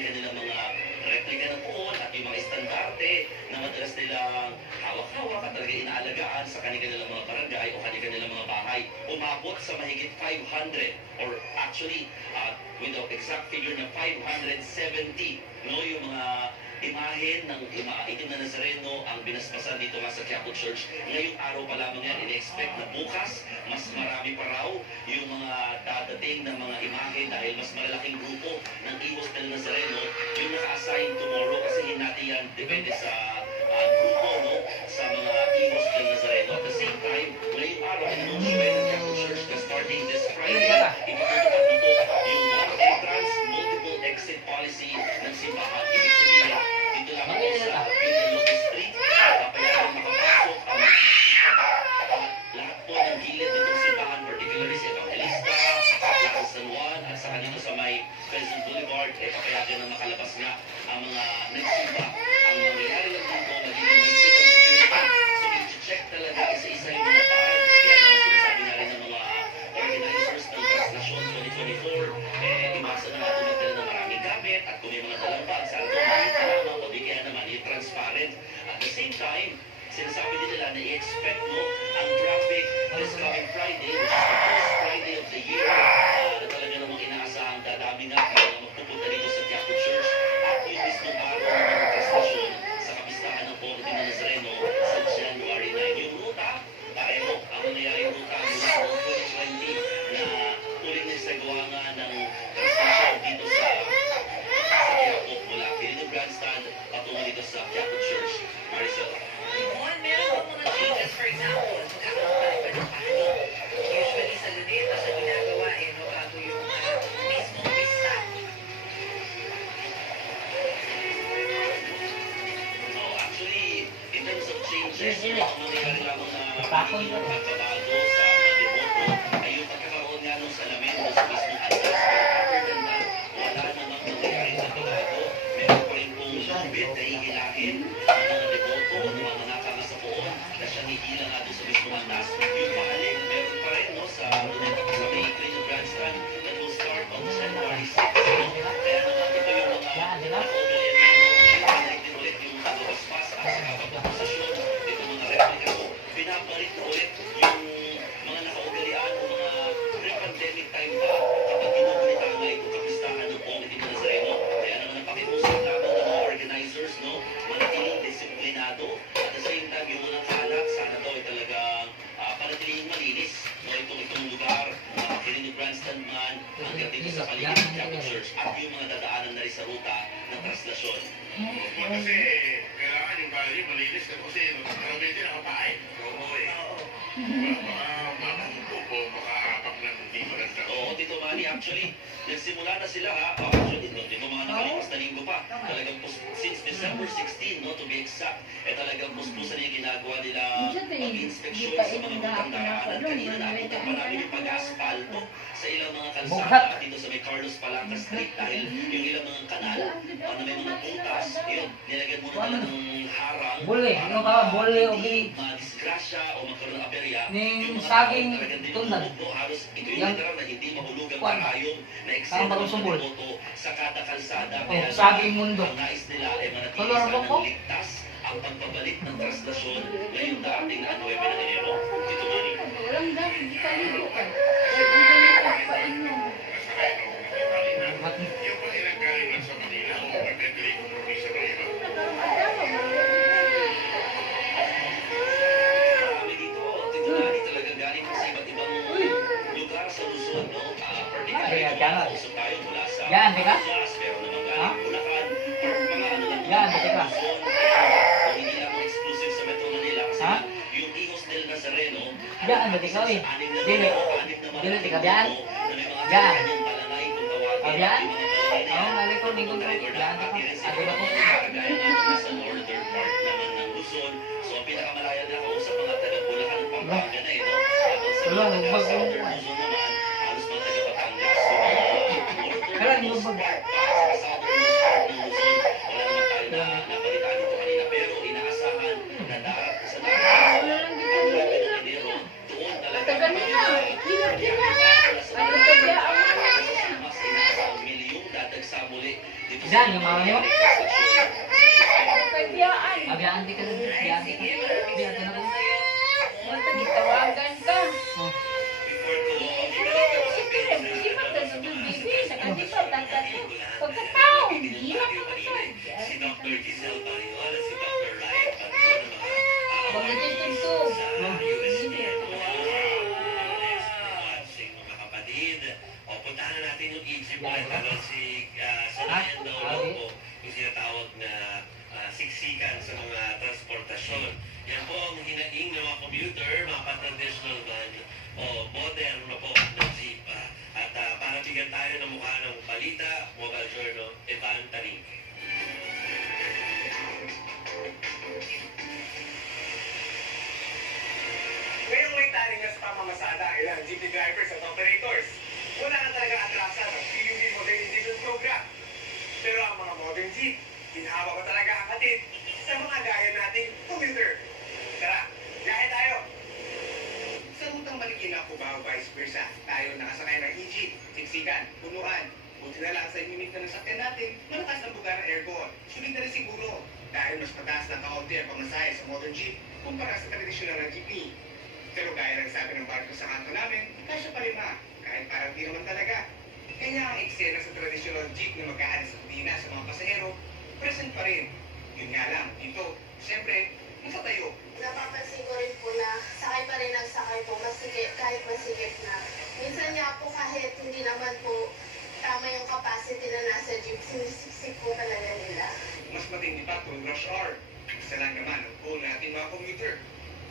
kanilang mga replika ng poon at yung mga estandarte na madalas nilang hawak-hawak at talaga inaalagaan sa kanilang mga barangay o kanilang mga bahay. Umabot sa mahigit 500 or actually with the exact figure na 570 no, yung mga imahen ng itim na Nazareno ang binasbasan dito nga sa Quiapo Church. Ngayong araw pa lamang yan, in-expect na bukas, mas marami pa raw yung mga dadating na mga imahe dahil mas malalaking grupo ng Hijos del Nazareno yung naka-assign tomorrow kasi hinati yan, depende sa grupo, no, sa mga Hijos del Nazareno. At the same time, ngayong araw, in-anunsyo ng Quiapo Church na starting this Friday, ipatutupad nito yung one entrance, multiple exit policy ng simbahan. Ibig sabihin, dito lamang po sa Pinalote Street, papayagan makapasok ang mga lahat po ng gilid nitong simbahan, particularly sa Evangelista, sa Plaza San Juan, at saka dito sa may Quezon Boulevard, papayagan na makalabas nga ang mga nagsimba. Ang mangyayari lang dito, magiging higpit ang security. So, i-check talaga isa-isa yung mga paan. Kaya naman sinasabi na rin ng mga organizers ng Traslasyon 2024, iwasan na nga magdala ng maraming gamit at kung may mga dalang bag, sana ito makita lamang o di kaya naman i-transparent. At the same time, sinasabi din nila na i-expect mo ang traffic this coming Friday, which is the first Friday of the year, na talaga namang inaasahang dadami nga ang mga magpupunta dito sa Quiapo Church at yung mismong araw ng mga translasyon sa kapistahan ng Poong Itim na Nazareno sa January 9. Yung ruta, pareho ang nangyayari ruta mula noong 2020 na uling nagsagawa nga ng translasyon dito sa Quiapo mula Quirino Grandstand patungo dito sa Quiapo Church. Marisol. Meron po mga changes, for example, magkakaroon pa rin ba ng paano? Usually sa luneta siya ginagawa no, bago yung mismong pista. No, actually, in terms of changes, ang mangyayari lamang na magiging magkabago sa mga deboto ay yung pagkakaroon nga nung salamin o sa mismong antas. Pero other than that, wala namang mangyayari na bago. Meron pa rin pong bit na hihilahin ang mga deboto o mga nakanga sa poon na siya hihila nga doon sa mismong antas. Yung balik, meron pa rin no, sa may Quirino Grandstand that will start on January 6. No? Kaya naman ito yung mga nakaugali din ulit yung pagbabaspas at sa kapag-posisyon dito mga replika ko. Pinabalik na ulit yung mga nakaugalian o mga pre-pandemic time pa kapag ginugunita nga itong kapistahan ng Poong Itim na Nazareno. Kaya naman ang pakiusap lamang ng mga organizers, no, manatiling disiplinado. At the same time, yung mga kalat, sana daw ay talagang panatiling malinis. No, itong lugar, Quirino Grandstand man, hanggang dito sa paligid ng Quiapo Church at yung mga dadaanan na rin sa ruta ng translasyon. Kasi kailangan yung bahay malinis kasi marami din nakapain. Oo eh. Baka makamupo, baka apak ng hindi maganda. Oo, Tito Manny, actually, nagsimula na sila ha. Actually, dito mga nakalipas na linggo pa. Talagang since December 16, no, to be exact, talagang puspusan yung ginagawa nila mag-inspeksyon sa mga magandaanan. Kanina naabutan pa namin yung pag-aspalto sa ilang mga kalsada dito sa may Carlos Palanca Street dahil yung ilang mga kanal na may mga butas, yun, nilagyan muna nila ng harang para hindi madisgrasya o magkaroon ng aberya. Yung mga saging tunad. Halos ito yung literal na hindi mahulugang karayom na eksena ng boto sa kada kalsada. Kaya ang nais nila ay manatili sana ng ligtas ang pagbabalik ng translasyon ngayong dating na 9 ng Enero. Dito Manny. Walang dahil, hindi ka libutan. Yung mga ilang galing lang sa Manila o magagaling kung probinsya ng iba. Marami dito, Tito Manny, talagang galing sa iba't ibang lugar sa Luzon, no? Particularly kung usap tayo mula sa Pinas, pero naman galing Bulacan, or mga ano lang Luzon, hindi lang exclusive sa Metro Manila kasi yung Hijos del Nazareno, anim na malaking grupo na may mga kanyang balangay kung tawagin. Yung mga balangay na nakatira sa kagaya nga sa northern part naman ng Luzon. So ang pinakamalaya na kausap mga taga Bulacan at Pampanga na no? Habang sa mga taga southern Luzon naman, halos mga taga Batangas. So mga northern part pa sa southern part ng Luzon, wala naman tayo na napalitan dito kanina. Pero inaasahan na sa darating ang 9 ng Enero, doon talaga mas inaasang milyong dadag sa muli Dito Diyan, yung mama niyo? Pagyaan. Abiyaan di ka na. Abiyaan di ka. Abiyaan ka na po. Magtawagan ka. Oh. Before to, Hindi ba ganun yung bibi? Saka di ba tatato? Pagkatao, hirap naman siya. si Dr. Giselle Bariola, si Dr. Ryan Bariola, Huwag mga ito tugtog. sa UST. Watching mga kapatid. O, puntahan na natin yung Egypt ulit. Ano, sa Ryan daw po, yung sinatawag na siksikan sa mga transportasyon. Yan po ang hinaing ng mga commuter, mga pa-traditional van o modern na po na jeep. At para bigyan tayo ng mukha ng balita, Mobile Journal, Evan Taring. Ngayong may taringas pamamasada ang ilang jeepney drivers at operators, wala na talaga atrasan ang PUV modernization program. Pero ang mga modern jeep, hinahawa ko talaga ang hatid sa mga gaya nating commuter. Tara, gahe tayo! Sa rutang Marikina o ba o vice versa, tayo nakasakay ng e-jeep, siksikan, punuan. Buti na lang sa unit na nasakyan natin, malakas ang buga ng aircon. Sulit na rin siguro dahil mas mataas ng kaunti ang pamasahe sa modern jeep kumpara sa tradisyonal na jeepney. Pero gaya ng sabi ng barko sa kanto namin, kasya pa rin kahit parang di naman talaga. Kaya ang eksena sa traditional jeep na magkahali sa kutina sa mga pasahero, present pa rin. Yun nga lang, dito, siyempre, nasa tayo. Napapansin ko rin po na sakay pa rin ang sakay po, masikip, kahit masikip na. Minsan nga po kahit hindi naman po tama yung capacity na nasa jeep, sinisiksik po talaga nila. Mas matindi pa tuwing rush hour. Isa lang naman ang goal natin mga commuter.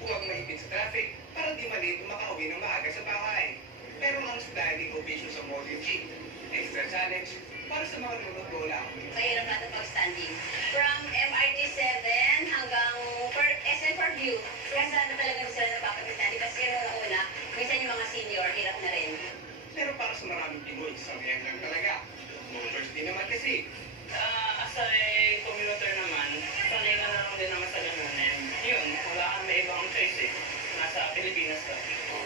Huwag mahipit sa traffic para di maliit makauwi ng maaga sa bahay. Pero ang standing ovation sa modern jeep, extra challenge para sa mga lulot-lola. Mahirap natin pag-standing. From MRT 7 hanggang SM Fairview. Kasi na talaga sila napapag-standing. Kasi yung una, minsan yung mga senior, hirap na rin. Pero para sa maraming Pinoy, sangyan lang talaga. Motors din naman kasi. As a commuter naman, sanay ka na lang din naman sa ganun. And yun, wala kang may ibang choice eh. Nasa Pilipinas ka.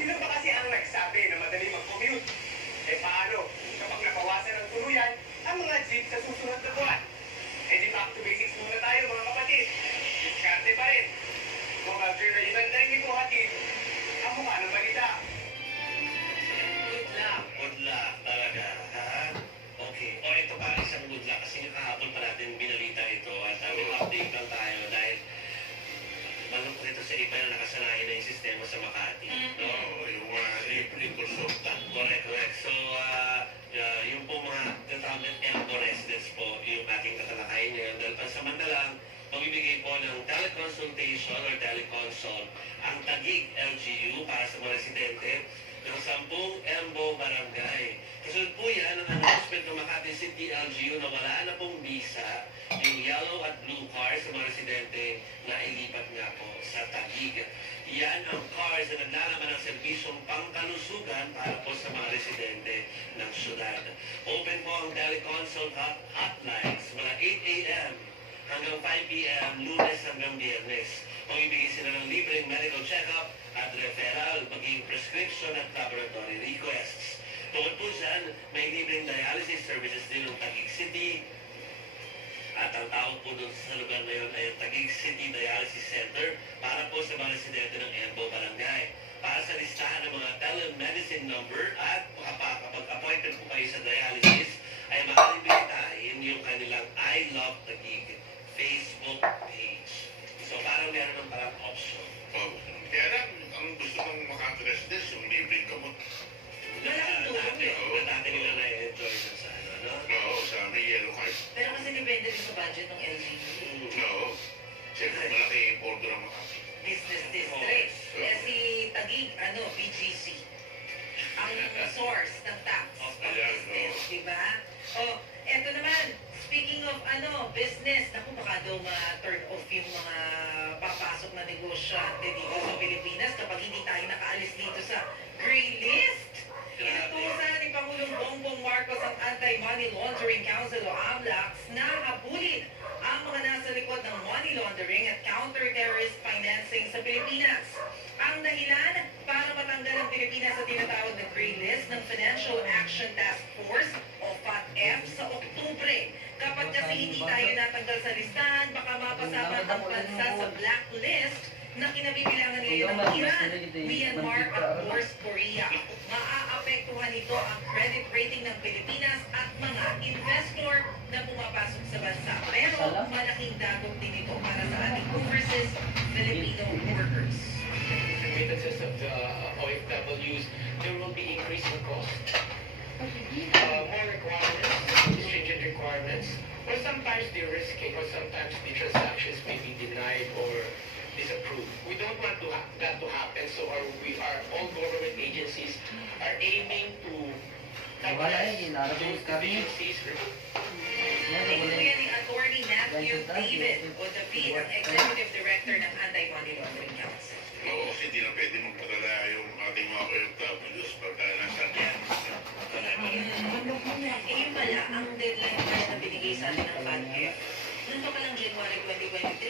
Sino ba kasi ang nagsabi na madali mag-commute? Eh paano kapag nabawasan ng tuluyan ang mga jeep sa susunod na buwan? Eh di back to basics muna tayo mga kapatid. Diskarte pa rin. Mobile Journal, ibang daring ito hatid ang mukha ng balita. Good luck. Good luck talaga. Ha? Okay. O ito pa, isang good luck. Kasi kahapon pa natin binalita ito at may update lang tayo dahil malungkot ito sa iba na nakasanayan na yung sistema sa Makati. No? Yung April consultant. Correct, correct. So, yung po mga tatawag Elmo residents po, yung ating tatalakayin ngayon. Dahil pansamantalang, magbibigay po ng teleconsultation or teleconsult ang Taguig LGU para sa mga residente ng 10 Elmo Barangay. Kasunod po yan ang announcement ng Makati City LGU na wala na pong visa yung yellow at blue cars sa mga residente na ilipat nga po sa Taguig. Yan ang cars na naglalaman ng serbisyong pangkalusugan para po sa mga residente ng syudad. Open po ang teleconsult hotlines mula 8 a.m. hanggang 5 p.m. Lunes hanggang Biyernes. Magbibigay sila ng libreng medical check-up at referral, maging prescription at laboratory requests. Tungkol po dyan, may libreng dialysis services din ng Taguig City. At ang tawag po doon sa lugar na yun ay Taguig City Dialysis Center para po sa mga residente ng Elmo Barangay. Para sa listahan ng mga telemedicine number at kapag appointment po kayo sa dialysis, ay maaaring bisitahin yung kanilang I Love Taguig Facebook page. So parang meron ng parang option. Kaya lang, ang gusto ng Makati residents, yung libreng gamot. Malaking tulong eh. Dati nila na-enjoy na sa ano. Oo, sa may yellow card. Pero kasi depende din sa budget ng LGU. Oo. Siyempre, malaki yung order ng Makati. Business district. Eh si Taguig, BGC. Ang source ng tax of business, di ba? Oh, eto naman, speaking of business, naku baka daw ma-turn off yung mga papasok na negosyante dito sa Pilipinas kapag hindi tayo nakaalis dito sa gray list. Inutusan ni Pangulong Bongbong Marcos ang Anti-Money Laundering Council o AMLAC na habulin ang mga nasa likod ng money laundering at counter-terrorist financing sa Pilipinas. Ang dahilan para matanggal ang Pilipinas sa tinatawag na gray list ng Financial Action Task Force o FATF sa Oktubre. Kapag hindi tayo natanggal sa listahan, baka mapasama ang bansa sa blacklist na kinabibilangan ngayon ng Iran, Myanmar at North Korea. Maaapektuhan nito ang credit rating ng Pilipinas at mga investor na pumapasok sa bansa. Pero malaking dagok din ito para sa ating overseas Filipino workers. Remittances of the OFWs, there will be increase in cost. More requirements, stringent requirements, or sometimes de-risking, or sometimes the transactions may be denied or disapproved. We don't want that to happen, so all government agencies are aiming to address those deficiencies. Tinutuyan ni Attorney Matthew David o David, ang Executive Director ng Anti-Money Laundering Council. Oo, kasi di na pwede magpadala yung ating mga OFWs pagka nasa Yun pala, ang deadline na binigay sa atin ng FATF. Noon pa palang January 2023.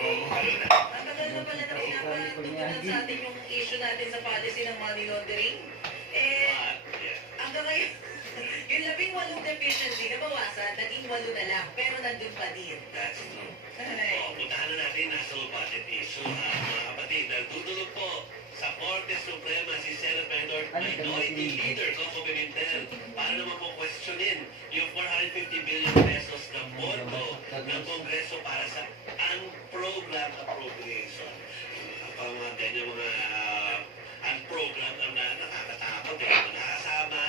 Oo, ano na. Ang tagal na pala na pinapatutunan sa atin yung issue natin sa policy ng money laundering. Hanggang ngayon, yung 18 deficiency na bawasan, naging 8 na lang, pero nandun pa din. That's true. Puntahan na natin national budget issue, mga kapatid. Nagdudulog po sa Korte Suprema si Senate Minority Leader Coco Pimentel para naman po questionin yung 450 billion pesos na pondo ng Kongreso para sa unprogram appropriation. Ang mga ganyan mga unprogram na nakakatakot, nakasama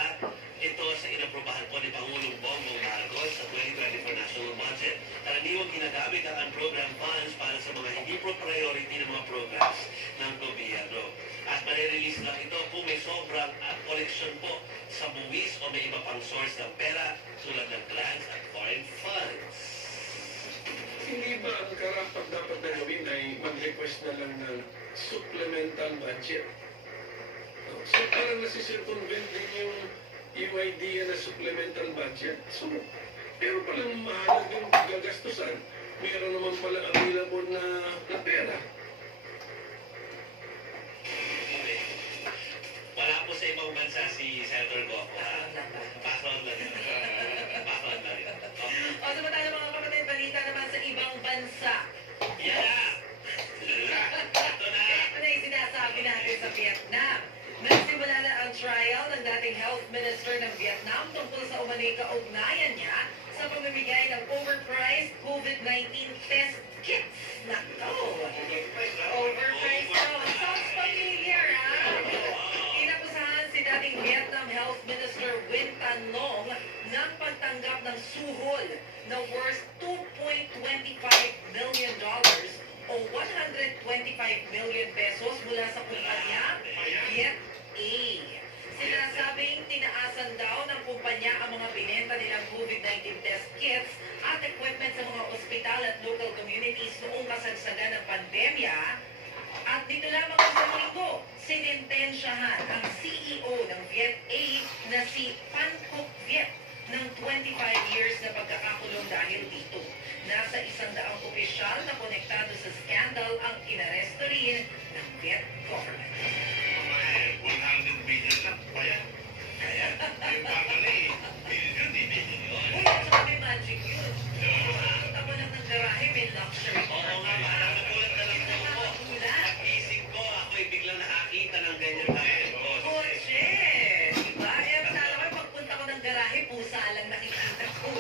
ito sa inaprobahan po ni Pangulong Bongbong Marcos sa 2024 national budget. Karaniwang ginagamit ang unprogram funds para sa mga hindi pro-priority na mga programs ng gobyerno. At marirelease lang ito kung may sobrang collection po sa buwis o may iba pang source ng pera tulad ng grants at foreign funds. Hindi ba ang karapat dapat na gawin ay mag-request na lang ng supplemental budget? So parang nasisircumvent din yung idea na supplemental budget. So, pero palang mahalagang gagastusan, meron naman pala available na pera. Wala po sa ibang bansa si Senator Gopo. Background lang yun. Background lang yun. O, samantala mga kapatid, balita naman sa ibang bansa. Yeah! Ito na! Ito na yung sinasabi natin sa Vietnam. Nagsimula na ang trial ng dating health minister ng Vietnam tungkol sa umanay kaugnayan niya sa pamimigay ng overpriced COVID-19 test kits. Nako! Overpriced daw. Sounds familiar, ha? Inakusahan si dating Vietnam Health Minister Win Tan Long ng pagtanggap ng suhol na worth $2.25 million o 125 million pesos mula sa kumpanya Viet A. Sinasabing tinaasan daw ng kumpanya ang mga binenta nilang COVID-19 test kits at equipment sa mga ospital at local communities noong kasagsagan ng pandemya. At dito lamang sa linggo, sinintensyahan ang CEO ng Viet A na si Phan Cuc Viet ng 25 years na pagkakakulong dahil dito. Nasa 100 opisyal na konektado sa scandal ang inaresto rin ng Viet government. 100 billion lang pa yan. Kaya, yung pagkali, billion, billion. Uy, at saka may magic yun. Punta mo lang ng garahe, may luxury. Oo nga, nagulat na lang po ako. Pag-ising ko, ako'y biglang nakakita ng ganyan na Kotse! Diba? Eh, matala ko, pagpunta ko ng garahe, pusa lang nakikita ko.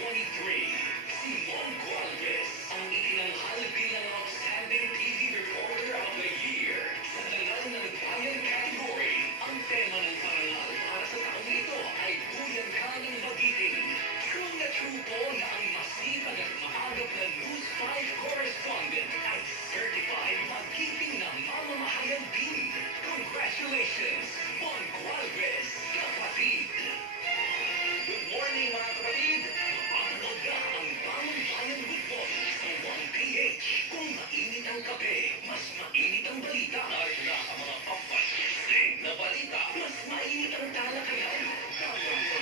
Simon Gualvez, ang itinanghal bilang Outstanding TV Reporter of the Year sa Tagal ng Bayan category. Ang tema ng parangal para sa taong ito ay Buyan Ka ng Magiting. True na true po na ang masipag at maagap na News 5 correspondent ay certified magiting na mamamahayan din. Congratulations, Mon Gualvez, kapatid! Good morning mga kapatid! Mapapanood ka ang Bagong Bayan Football sa 1PH. Kung mainit ang kape, mas mainit ang balita. Narito na ang mga pampasisig na balita. Mas mainit ang talakayan.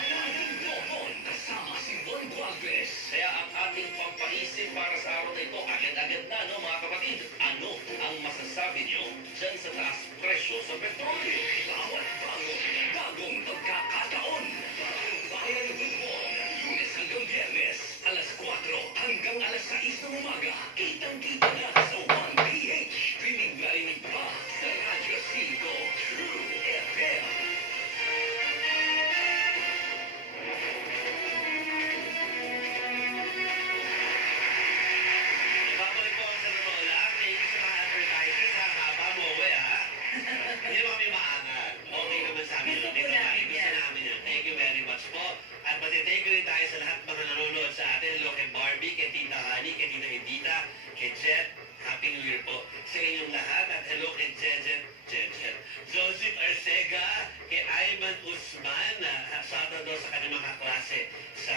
Laging doon kasama si Mon Gualvez. Kaya ang ating pampaisip para sa araw na ito, agad-agad na no mga kapatid. Ano ang masasabi niyo dyan sa taas presyo sa petrolyo? Bawat bagong pagkakataon. Bagong Bayan Football. Lunes hanggang Biyernes, alas 4 hanggang alas 6 ng umaga. Kitang-kita na sa 1PH. Rinig na rinig pa sa Radyo 5 True FM. Babalik po ang sa Lola. Thank you sa mga advertisers ha. Haba mo, ha? Hindi mo kami maangal. Okay naman sa amin. Gusto po Gusto namin gusto yan. namin yan. Thank you very much po. At pati-thank you rin tayo sa lahat mga nanonood sa atin. Hello kay Barbie, kay Tita Hani, kay Tita Edita, kay Jet. Happy New Year po sa inyong lahat. At hello kay Jejet, Joseph Arcega, kay Ayman Usman. Shoutout daw sa kanyang mga klase sa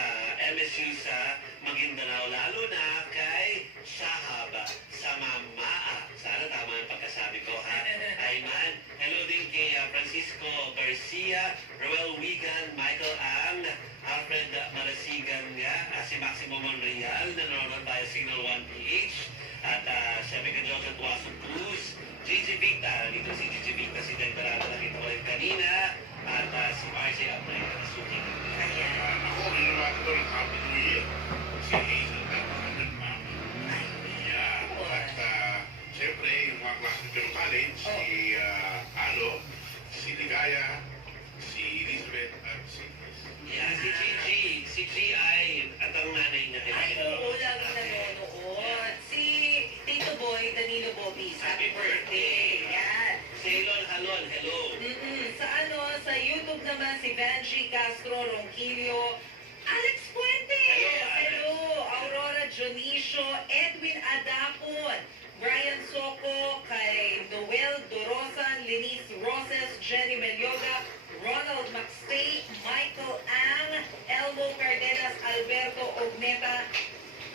MSU sa Maguindanao. Lalo na kay Shahab sa Mamaa. Sana tama ang pagkasabi ko ha. Ayman. Hello din kay Francisco Garcia, Roel Wigan, Michael Ang, Alfred Malasigan nga, si Maximo Monreal, nanonood tayo Signal 1PH, at siyempre kay Joseph Tuaso Cruz, Gigi Victa, dito si Gigi Victa, si Del Dorado, nakita ko rin kanina, at si RJ Abnay, Suki. Ako, ginawa ko ng Happy New Year. Si Hazel Bernard Mama. Yeah. At siyempre, yung mga klase ng college, si Alo, si Ligaya, si Elizabeth, at si Chris. Yeah, si Gigi, si G ay, at ang nanay niya Ay, oo, lagi nanonood. Si Tito Boy, Danilo Bobis. Happy birthday. Yan. Ceylon Halon, hello. Sa YouTube naman si Benji Castro Ronquillo, Alex Puente. Hello. Aurora Dionisio, Edwin Adapon, Brian Soco, kay Noel Dorosan, Lenice Roses, Jenny Melioga, Ronald Maxtay, Michael Ang, Elmo Cardenas, Alberto Ogneta,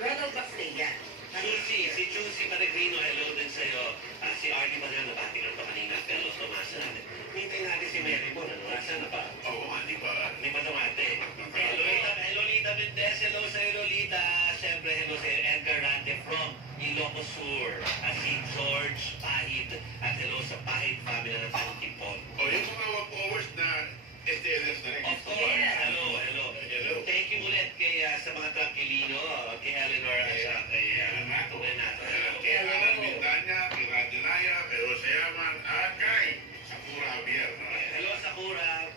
Ronald Maxtay, yan. Si Chusi Peregrino, hello din sa'yo. Si Arnie pa na nabati ka pa kanina, pero tumasa natin. Hintay natin si Mary Bon, ano? Asa na pa? Oo, hindi pa. Hindi pa tumate. Hello, Lolita Mendez, hello sa'yo, Lolita. Siyempre, hello sa'yo, Edgar Rante from Ilocos Sur. At si George Pahid. At hello sa Pahid family ng Tantipon. O, yung mga walk-overs na STLS na rin. Of course. Yes. Hello. Thank you ulit kay sa mga Tranquilino, kay Eleanor at sa kay Renato. Hello. Kay Alan Mintanya, kay Radyo Naya, kay Jose Yaman, at kay Sakura Javier. Hello, Sakura.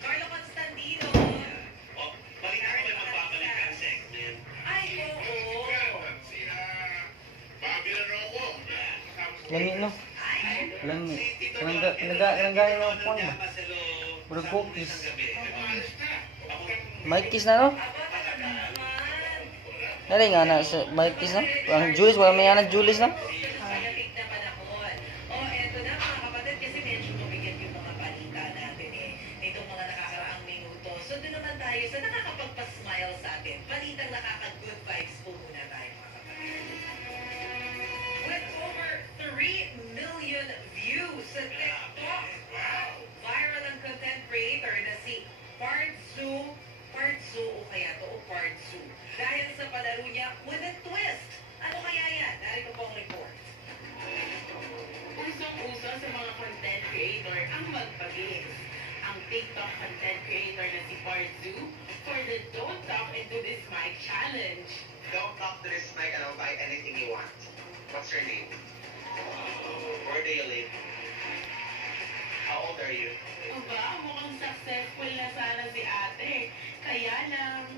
Carlo Constantino. Oh, balik ako may magbabalik ang segment. Ay, oo. At si Bobby Laroco. Lami no? Ay, Lami. Si Tito Nanggaling ng Ron phone. Llamas, hello. Puro Sa cookies. isang gabi. Mic kiss na no? Nari nga na sa mic kiss na? Ang Julius, wala may anak Julius na? Pagdating na panahon. Eto na mga kapatid, kasi medyo mabigat yung mga balita natin nitong mga nakakaraang minuto. So doon naman tayo sa nakakapagpa-smile sa atin. Balitang nakaka-good vibes po muna tayo mga kapatid. With over 3 million views sa TikTok, viral ang content creator na si Partsu o kaya to o Partsu. Dahil sa palaro niya with a twist. Ano kaya yan? Narito po ang report. Usong-uso sa mga content creator ang magpagis. Ang TikTok content creator na si Partsu for the Don't Talk Into This Mic Challenge. Don't talk to this mic and I'll buy anything you want. What's your name? Where do you live? How old are you? Aba, mukhang successful na sana si ate. Kaya lang,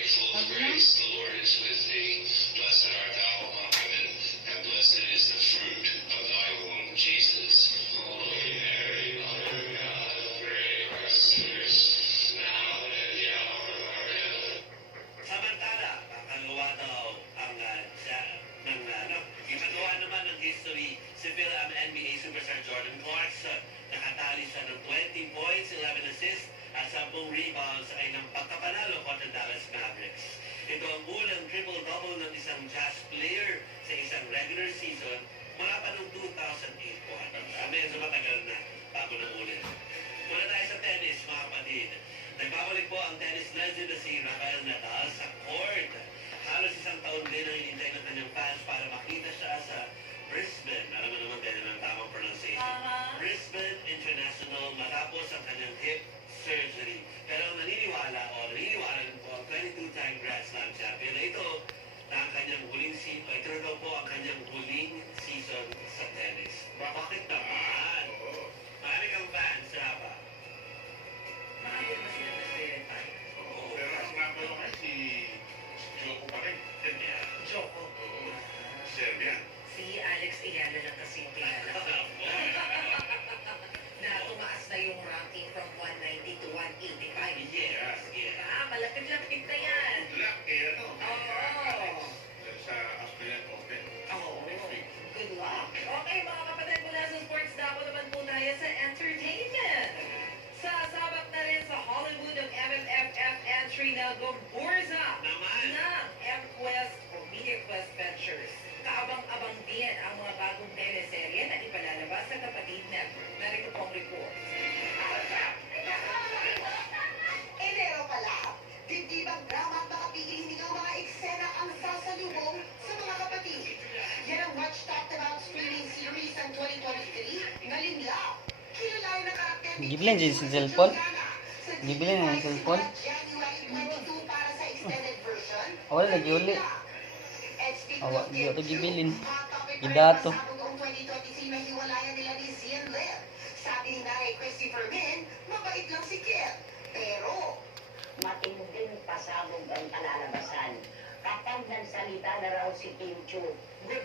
Wag na. The Lord is with thee. Blessed art thou among women, and blessed is the fruit of thy womb, Jesus. Holy Mary, Mother of God, pray for us sinners, now and at the hour of our death. Samantala, kakagawa daw ang ipagawa naman ng history si Phil NBA superstar Jordan Clarkson. Nakatali siya ng 20 points, 11 assists, at 10 rebounds ay ng pagkapanalo kontra Dallas Mavericks. Ito ang unang triple-double ng isang Jazz player sa isang regular season mula pa noong 2008 po. Medyo matagal na bago na ulit. Muna tayo sa tennis, mga kapatid. Nagbabalik po ang tennis legend na si Rafael Nadal sa court. Halos isang taon din ang hinintay ng kanyang fans para makita siya sa Brisbane. Alam mo naman din ang tamang pronunciation. Brisbane International matapos ang kanyang hip surgery. Pero ang naniniwala rin po ang 22-time Grand Slam champion na ito na ang kanyang huling season, ito daw po ang kanyang huling season sa tennis. Bakit naman? Marami kang fans, Rafa. Maaari ba sila na stereotype? Pero ang number one ay si Joko pa rin. Joko. Serbian. Si Alex Ayala lang kasi yung kilala ko. Na tumaas na yung ranking from 190 to 185. Yes. Malapit-lapit na yan. Good luck kay ano. Oo. Sa Australian Open. Oo. Good luck. Okay, mga kapatid, mula sa sports dapo naman po tayo sa entertainment. Sasabak na rin sa Hollywood ang MMFF entry na Gomburza Naman. ng MQuest o MediaQuest Ventures. Kaabang-abang din ang mga bagong teleserye na ipalalabas sa Kapatid Network. Narito pong report. Enero pa lang, dibdibang drama at makapigil hindi ng mga eksena ang sasalubong sa mga kapatid. Yan ang much talked about streaming series ng 2023 na Linlap. Kilalain na karakter ni Gibilin din si cellphone. Gibilin na yung cellphone. January 22 para sa extended version. Wala lagi uli. Awa, di ito gibilin. Gidato. Noong 2023 na hiwalayan nila ni Zian Lim. Sabi ni Nanay Christopher Min, mabait lang si Kim. Pero, Matinding pasabog ang kalalabasan. Kapag nagsalita na raw si Kim Chu,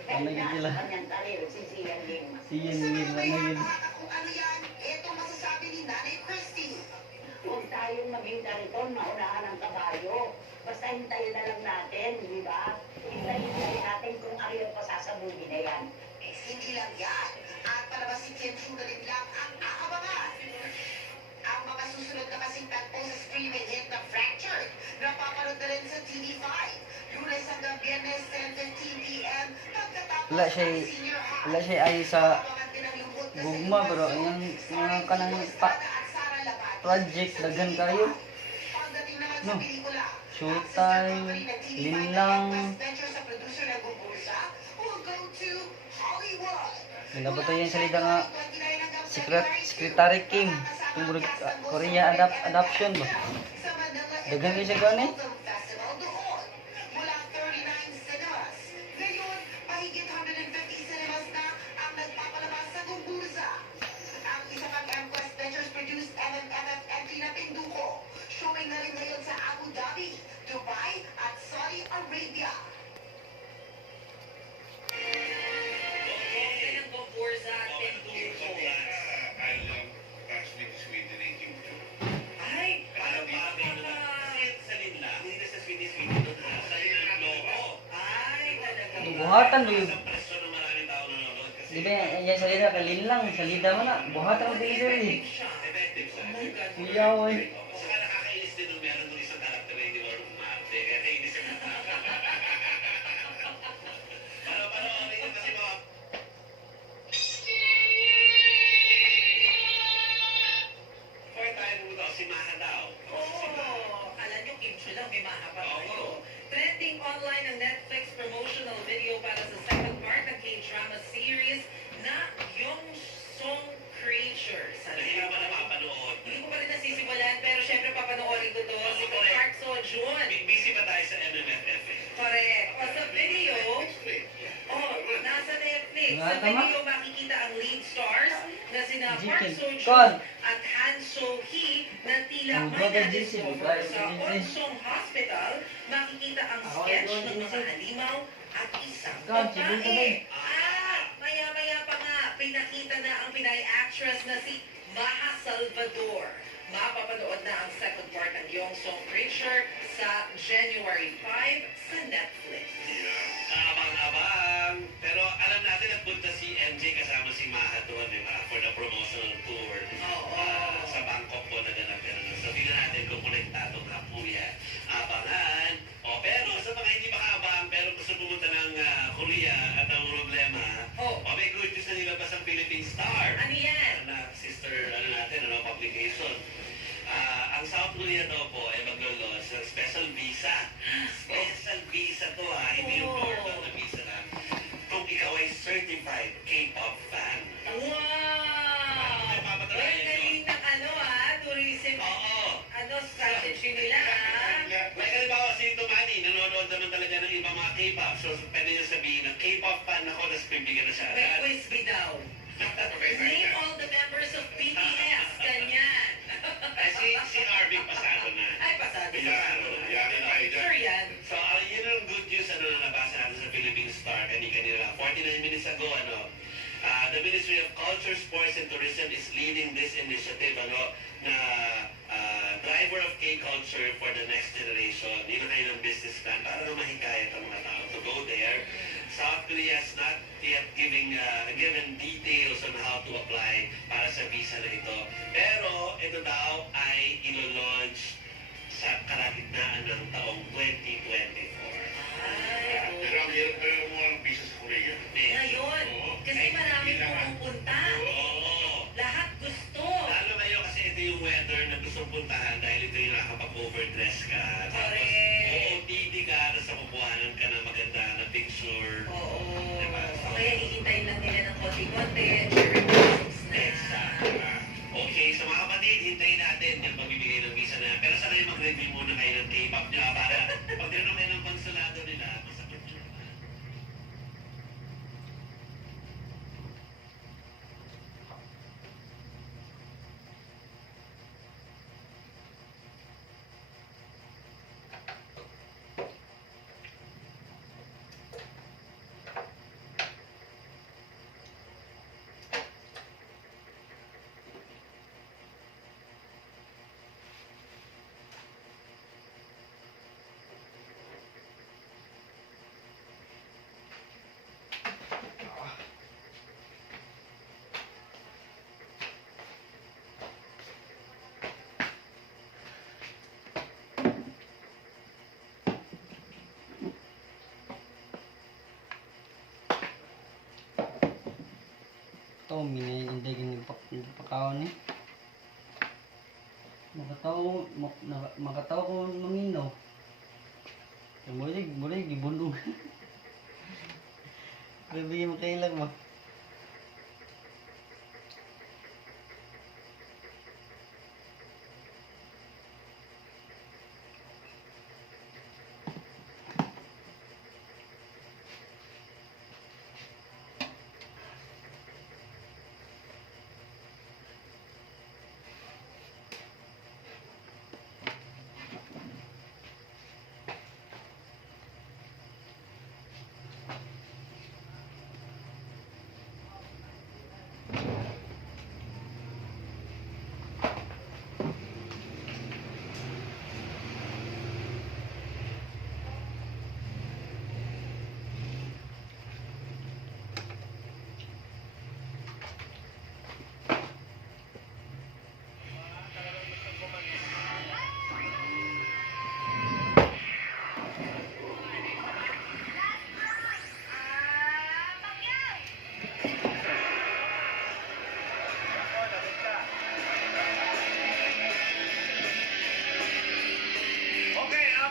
Ano yun sila? sa kanyang karir, si Sian Lim. Siyan sa yun, mga ano yun. kung ano yan, ito masasabi ni Nanay Christy. Huwag tayong maging kariton, maunahan ang kabayo. Basta hintayin na lang natin, di ba? Hintayin natin kung ano yung pasasabugin na yan. Hindi lang yan. At palabas si Kim Chu na rin lang ang aabangan. Ang mga susunod na kasing tagpo sa streaming hit na Fractured, napapanood na rin sa TV5. Lunes hanggang Biyernes, 10:15 p.m. Pagkatapos Wala siya, ng senior high. wala siya ay sa Abangan din ang lungkot na gugma pero yung mga kanang project daghan kayo. Pagdating naman sa No. pelikula, Showtime, Linlang. sa producer ng Gumbursa will go to Hollywood. Dapat to yung salita nga Secretary Kim. Tungkol Korea adoption ba? Daghan kayo siya gani? Mula 39 cinemas. Ngayon, mahigit 150 cinemas na ang nagpapalabas sa Gumbursa. Ang isa pang MQuest Ventures produced MMFF entry na Pinduko. Showing na rin ngayon sa Abu Dhabi, Dubai at Saudi Arabia. Okay, ang Gomburza at Pinduko. I love Sweet and Kim Chu. Ay, Pero ano bagay ba? naman. Kasi sa Linla, hindi na sa sweetie doon na. Sa Linla, logo. Ay, talaga. Buhatan mo yun. Isang presyo ng maraming tao nanonood kasi Di ba yan salita kalin lang, salita mo na. Buhatan mo din sir eh. effective siya. Oh my God. Kuyaw eh. Saka nakakainis din nung meron nung isang karakter na hindi marunong umarte. Kaya kainis siya. Panoorin yun kasi mga Kaya tayo pumunta si Maha daw. Oh, alam nyo, Kim Chu lang, may mahaba kayo. Trending online ang Netflix promotional video para sa second part ng K-drama series na Yung Song Creatures. Na hindi mo na mapanood. Hindi ko pa rin nasisimulan, pero syempre papanoorin ko to. Si Park Seo Joon. Busy pa tayo sa MMFF eh. Correct. O sa video, nasa Netflix. Sa Tama. video makikita ang lead stars na sina Park Jikin. Seo-joon Kon. at Han So-hee na tila Ang may brother na-discover Jikin, sa Onsong Hospital. Makikita ang sketch ng mga halimaw at isang Kon, sibol ka babae. Maya-maya pa nga, pinakita na ang Pinay actress na si Maha Salvador. Mapapanood na ang second part ng Gyeongsong Creature sa January 5 sa Netflix. Abang-abang. Pero alam natin nagpunta si MJ kasama si Maha doon, di ba? For the promotional tour. Sa Bangkok po naganap yan. So, tingnan natin kung konektado nga po yan. Abangan. Pero sa mga hindi makaabang, pero gusto pumunta ng Korea at ang problema, may good news na nilabas ang Philippine Star. Ano yan? Sister, publication. Ang South Korea daw po ay maglo-launch ng special visa. Special visa to hindi yung normal na visa lang. Kung ikaw ay certified K-pop fan. Wow! Well, galing ng tourism. Strategy nila Like, halimbawa, si Tomani, nanonood naman talaga ng ibang mga K-pop. So, pwede niya sabihin na K-pop fan ako, tapos bibigyan na siya May agad. quiz me daw. Name all the members of BTS. Ganyan. Si Arvin pasado na. Ay, pasado. Yan. Sure yan. So, yun ang good news na nabasa natin sa Philippine Star kanina 49 minutes ago, the Ministry of Culture, Sports, and Tourism is leading this initiative, na driver of K-culture for the next generation. Yun ang kanilang business plan para na mahikayat ang mga tao to go there. South Korea has not yet given details on how to apply para sa visa na ito. Pero ito daw ay ilo-launch sa kalagitnaan ng taong 2024. Pero ang hirap tayo mo ang visa sa Korea. Ngayon, kasi maraming pumupunta. Lahat gusto. Lalo kayo kasi ito yung weather na gustong puntahan dahil ito yung nakakapag-overdress ka. Tapos, OOTD ka, nasa kukuhanan ka ng maganda na picture. Diba? Kaya hihintayin lang nila ng konti-konti. Cherry blossoms na. Okay, sa mga kapatid, hintayin natin yung pagbibigay ng visa na. Pero sa kayo mag-review muna kayo ng K-pop nyo para pag tinanong kayo ng konsulado nila, masakit nyo naman. Ito, hindi pakaon eh. Makataw ko maminaw. Mulig, gibundong. Bibigyan mo kailang mo.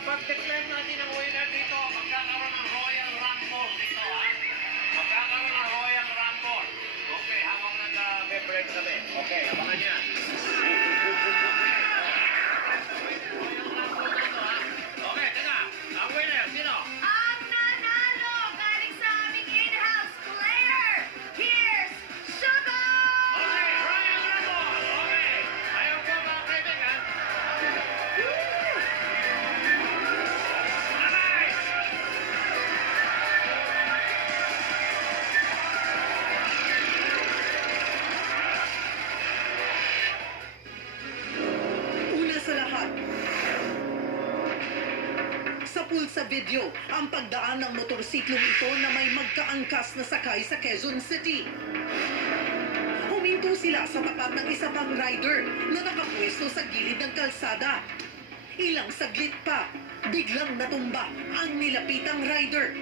Pag-declare natin ang winner dito, magkakaroon ng Royal Rumble dito, ha? Magkakaroon ng Royal Rumble. Okay, habang nag-break kami. Okay, abangan yan. Royal Rumble dito, ha? Okay, teka. Ang winner, sino? Ang nanalo galing sa aming in-house player. Here's pulsa video ang pagdaan ng motorsiklong ito na may magkaangkas na sakay sa Quezon City. Huminto sila sa tapat ng isa pang rider na nakapwesto sa gilid ng kalsada. Ilang saglit pa, biglang natumba ang nilapitang rider.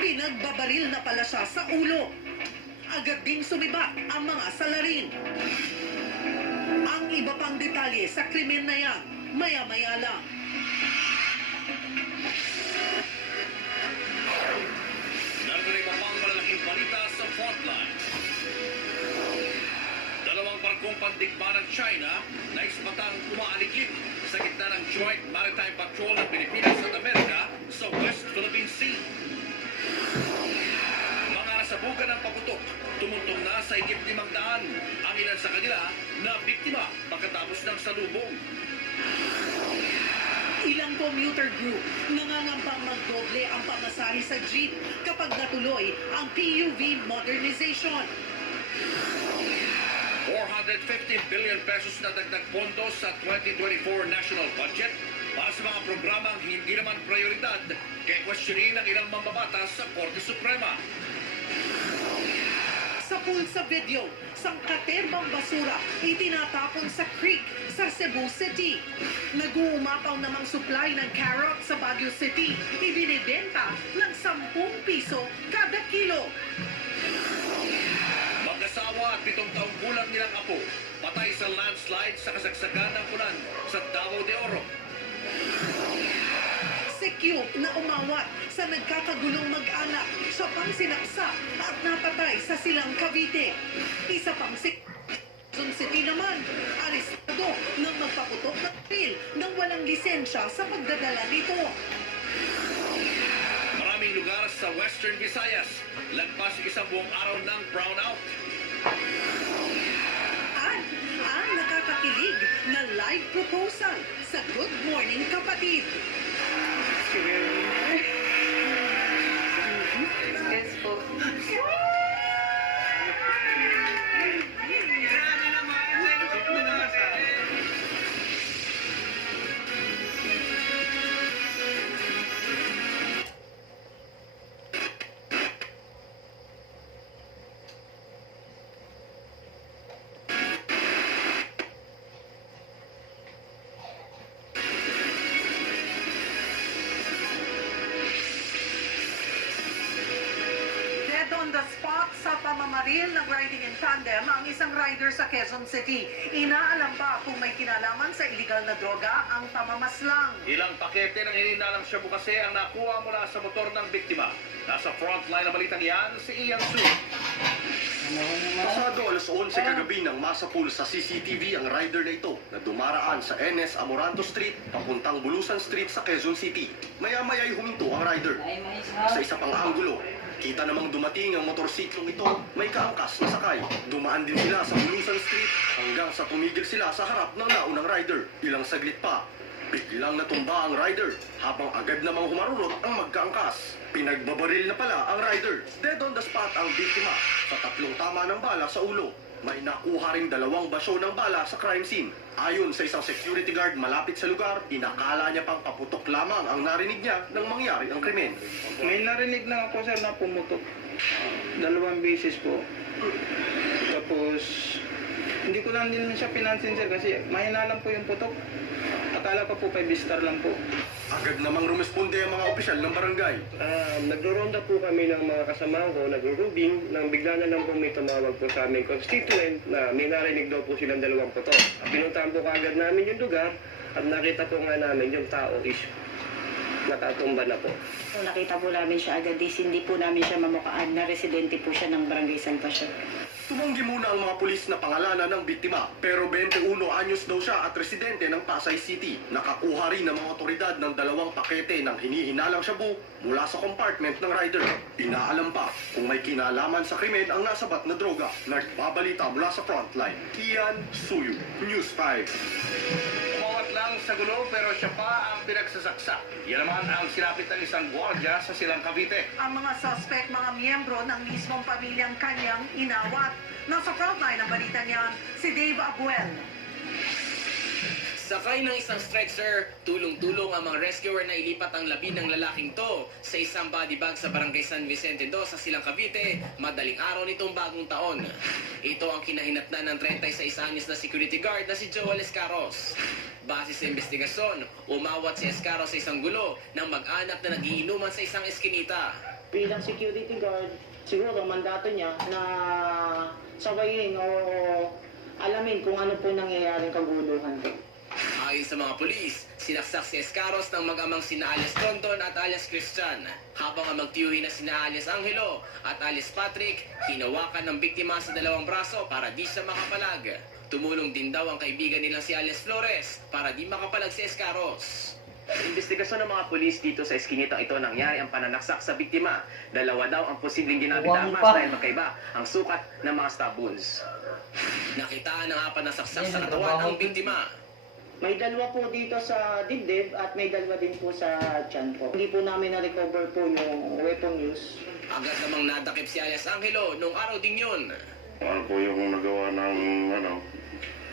Pinagbabaril na pala siya sa ulo. Agad ding sumibat ang mga salarin. Ang iba pang detalye sa krimen na yan, maya-maya lang. Nagre pa pang malalaking balita sa frontline. Dalawang barkong pandigma ng China na ispatang umaaligid sa gitna ng Joint Maritime Patrol ng Pilipinas at Amerika sa West Philippine Sea. Mga nasabugan ng paputok, tumuntong na sa higit 500 ang ilan sa kanila na biktima pagkatapos ng salubong. Ilang commuter group nangangambang magdoble ang pamasahe sa jeep kapag natuloy ang PUV modernization. 450 billion pesos na dagdag pondo sa 2024 national budget para sa mga programang hindi naman prioridad kaya questionin ng ilang mambabatas sa Korte Suprema. Sa pulsa video, sangkaterbang basura itinatapon sa creek sa Cebu City. Nag-uumapaw namang supply ng carrot sa Baguio City. Ibinibenta ng 10 piso kada kilo. Mag-asawa at 7 taong gulang nilang apo patay sa landslide sa kasagsagan ng ulan sa Davao de Oro. Secure na umawat sa nagkakagulong mag-anak. Siya pang sinaksa at napatay sa Silang Cavite. Isa pang Quezon City naman, arestado nang magpaputok ng baril nang walang lisensya sa pagdadala nito. Maraming lugar sa Western Visayas lagpas isang buong araw ng brownout. At ang nakakakilig na live proposal sa Good Morning Kapatid. Yes po. Dead on the spot sa pamamaril ng riding in tandem ang isang rider sa Quezon City. Inaalam pa kung may kinalaman sa iligal na droga ang pamamaslang. Ilang pakete ng hininalang shabu kasi ang nakuha mula sa motor ng biktima. Nasa frontline na balitang yan, si Ian Su. Pasado alas 11 kagabi nang masapul sa CCTV ang rider na ito na dumaraan sa NS Amoranto Street papuntang Bulusan Street sa Quezon City. Maya-maya'y huminto ang rider. Sa isa pang anggulo, kita namang dumating ang motorsiklong ito may kaangkas na sakay. Dumaan din sila sa Bulusan Street hanggang sa tumigil sila sa harap ng naunang rider. Ilang saglit pa, biglang natumba ang rider habang agad namang humarurot ang magkaangkas. Pinagbabaril na pala ang rider. Dead on the spot ang biktima sa 3 tama ng bala sa ulo. May nakuha ring 2 basyo ng bala sa crime scene. Ayon sa isang security guard malapit sa lugar, inakala niya pang paputok lamang ang narinig niya nang mangyari ang krimen. May narinig lang ako sir na pumutok. 2 beses po. Tapos, hindi ko lang din siya pinansin sir kasi mahina lang po yung putok. Akala ko po 5 star lang po. Agad namang rumesponde ang mga opisyal ng barangay. Nagdoronda po kami ng mga kasama ko, nag-rubing, nang bigla na lang po may tumawag po sa aming constituent na may narinig daw po silang 2 putok. Pinuntahan po kaagad namin yung lugar at nakita po nga namin yung tao is nakatumba na po. So, nakita po namin siya agad, hindi po namin siya mamukaan na residente po siya ng Barangay Salvacion. Tumanggi muna ang mga pulis na pangalanan ng biktima, pero 21 anyos daw siya at residente ng Pasay City. Nakakuha rin ng mga otoridad ng 2 pakete ng hinihinalang shabu mula sa compartment ng rider. Inaalam pa kung may kinalaman sa krimen ang nasabat na droga. Nagbabalita mula sa frontline. Ian Suyu, News 5. Umawat lang sa gulo pero siya pa ang pinagsasaksak. Yan naman ang sinapit ng isang gwardiya sa Silang Cavite. Ang mga suspect, mga miyembro ng mismong pamilyang kanyang inawat. Nasa frontline ng balita niyan, si Dave Abuel. Sakay ng isang stretcher, tulong-tulong ang mga rescuer na ilipat ang labi ng lalaking to sa isang body bag sa Barangay San Vicente 2 sa Silang Cavite, madaling araw nitong bagong taon. Ito ang kinahinatnan ng 36 anyos na security guard na si Joel Escaros. Base sa investigasyon, umawat si Escaros sa isang gulo ng mag-anak na nagiinuman sa isang eskinita. Bilang security guard, siguro mandato niya na sabayin o alamin kung ano po nangyayaring kaguluhan. Ayon sa mga pulis, sinaksak si Escaros ng mag-amang sina alias Tonton at alias Christian. Habang ang magtiyuhin na sina alias Angelo at alias Patrick, hinawakan ng biktima sa dalawang braso para di siya makapalag. Tumulong din daw ang kaibigan nilang si alias Flores para di makapalag si Escaros. Investigasyon ng mga pulis dito sa eskinitang ito nangyari ang pananaksak sa biktima. Dalawa daw ang posibleng ginamit na armas dahil magkaiba ang sukat ng mga stab wounds. Nakitaan ng apat na saksak sa katawan ang biktima. May dalawa po dito sa dibdib at may dalawa din po sa tiyan po. Hindi po namin na-recover po yung weapon use. Agad namang nadakip si alias Angelo noong araw din yun. Ano po yung nagawa ng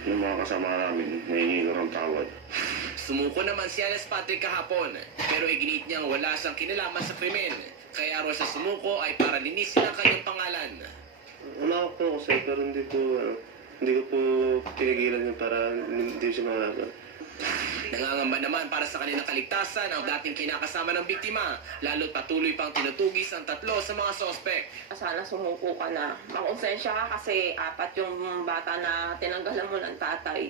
yung mga kasama namin, nahingi ng tawad. Sumuko naman si alias Patrick kahapon, pero iginit niyang wala siyang kinalaman sa krimen. Kaya raw sa sumuko ay para linisin ang kanyang pangalan. Umawak po ako sir, pero hindi ko po pinigilan yun para hindi siya makakasal. Nangangamba naman para sa kanilang kaligtasan ang dating kinakasama ng biktima, lalo't patuloy pang tinutugis ang tatlo sa mga sospek. Sana sumuko ka na. Makonsensya ka kasi apat yung bata na tinanggalan mo ng tatay.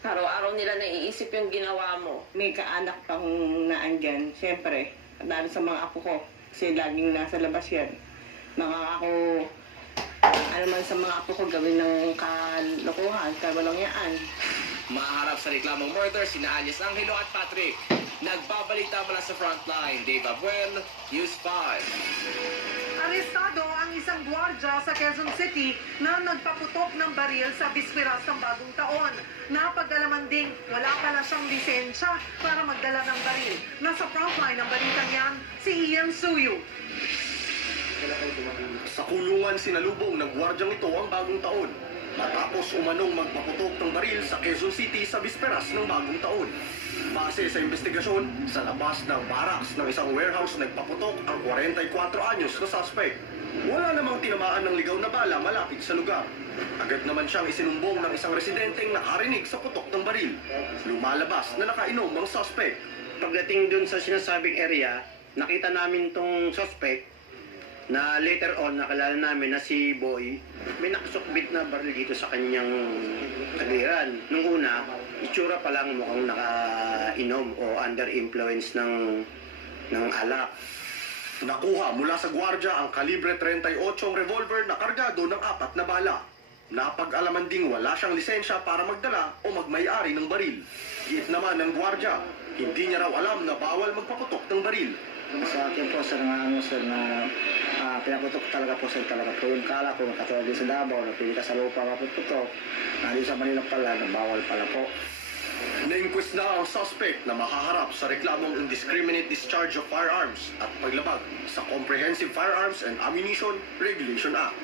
Araw-araw nila naiisip yung ginawa mo. May kaanak pang naandyan, siyempre. Dahil sa mga apo ko, kasi laging nasa labas yan. Nakakako, ano man sa mga apo ko gawin ng kalokohan, kawalangyaan. Maharap sa reklamong murder sina alias Angelo at Patrick. Nagbabalita mula sa frontline, Dave Abuel, News 5. Arestado ang isang gwardya sa Quezon City na nagpaputok ng baril sa bisperas ng bagong taon. Napag-alaman ding wala pala siyang lisensya para magdala ng baril. Nasa frontline ng balitang yan, si Ian Suyu. Sa kulungan sinalubong ng gwardyang ito ang bagong taon. Matapos umanong magpaputok ng baril sa Quezon City sa bisperas ng bagong taon. Base sa investigasyon, sa labas ng barracks ng isang warehouse nagpaputok ang 44 anyos na suspect. Wala namang tinamaan ng ligaw na bala malapit sa lugar. Agad naman siyang isinumbong ng isang residenteng nakarinig sa putok ng baril. Lumalabas na nakainom ang suspect. Pagdating dun sa sinasabing area, nakita namin tong suspect na later on nakilala namin na si Boy. May nakasukbit na baril dito sa kanyang kaliran. Nung una, itsura pa lang mukhang nakainom o under influence ng alak. Nakuha mula sa gwardya ang kalibre 38 revolver na kargado ng 4 na bala. Napag-alaman ding wala siyang lisensya para magdala o magmay-ari ng baril. Giit naman ng gwardya, hindi niya raw alam na bawal magpaputok ng baril. Sa akin po, sir, na pinaputok talaga po, sir, talaga po. Yung kala ko, katulad din sa Davao, napili ka sa lupa mapuputok. Nandun sa Manila pala, na bawal pala po. Na-inquest na ang suspect na mahaharap sa reklamong indiscriminate discharge of firearms at paglabag sa Comprehensive Firearms and Ammunition Regulation Act.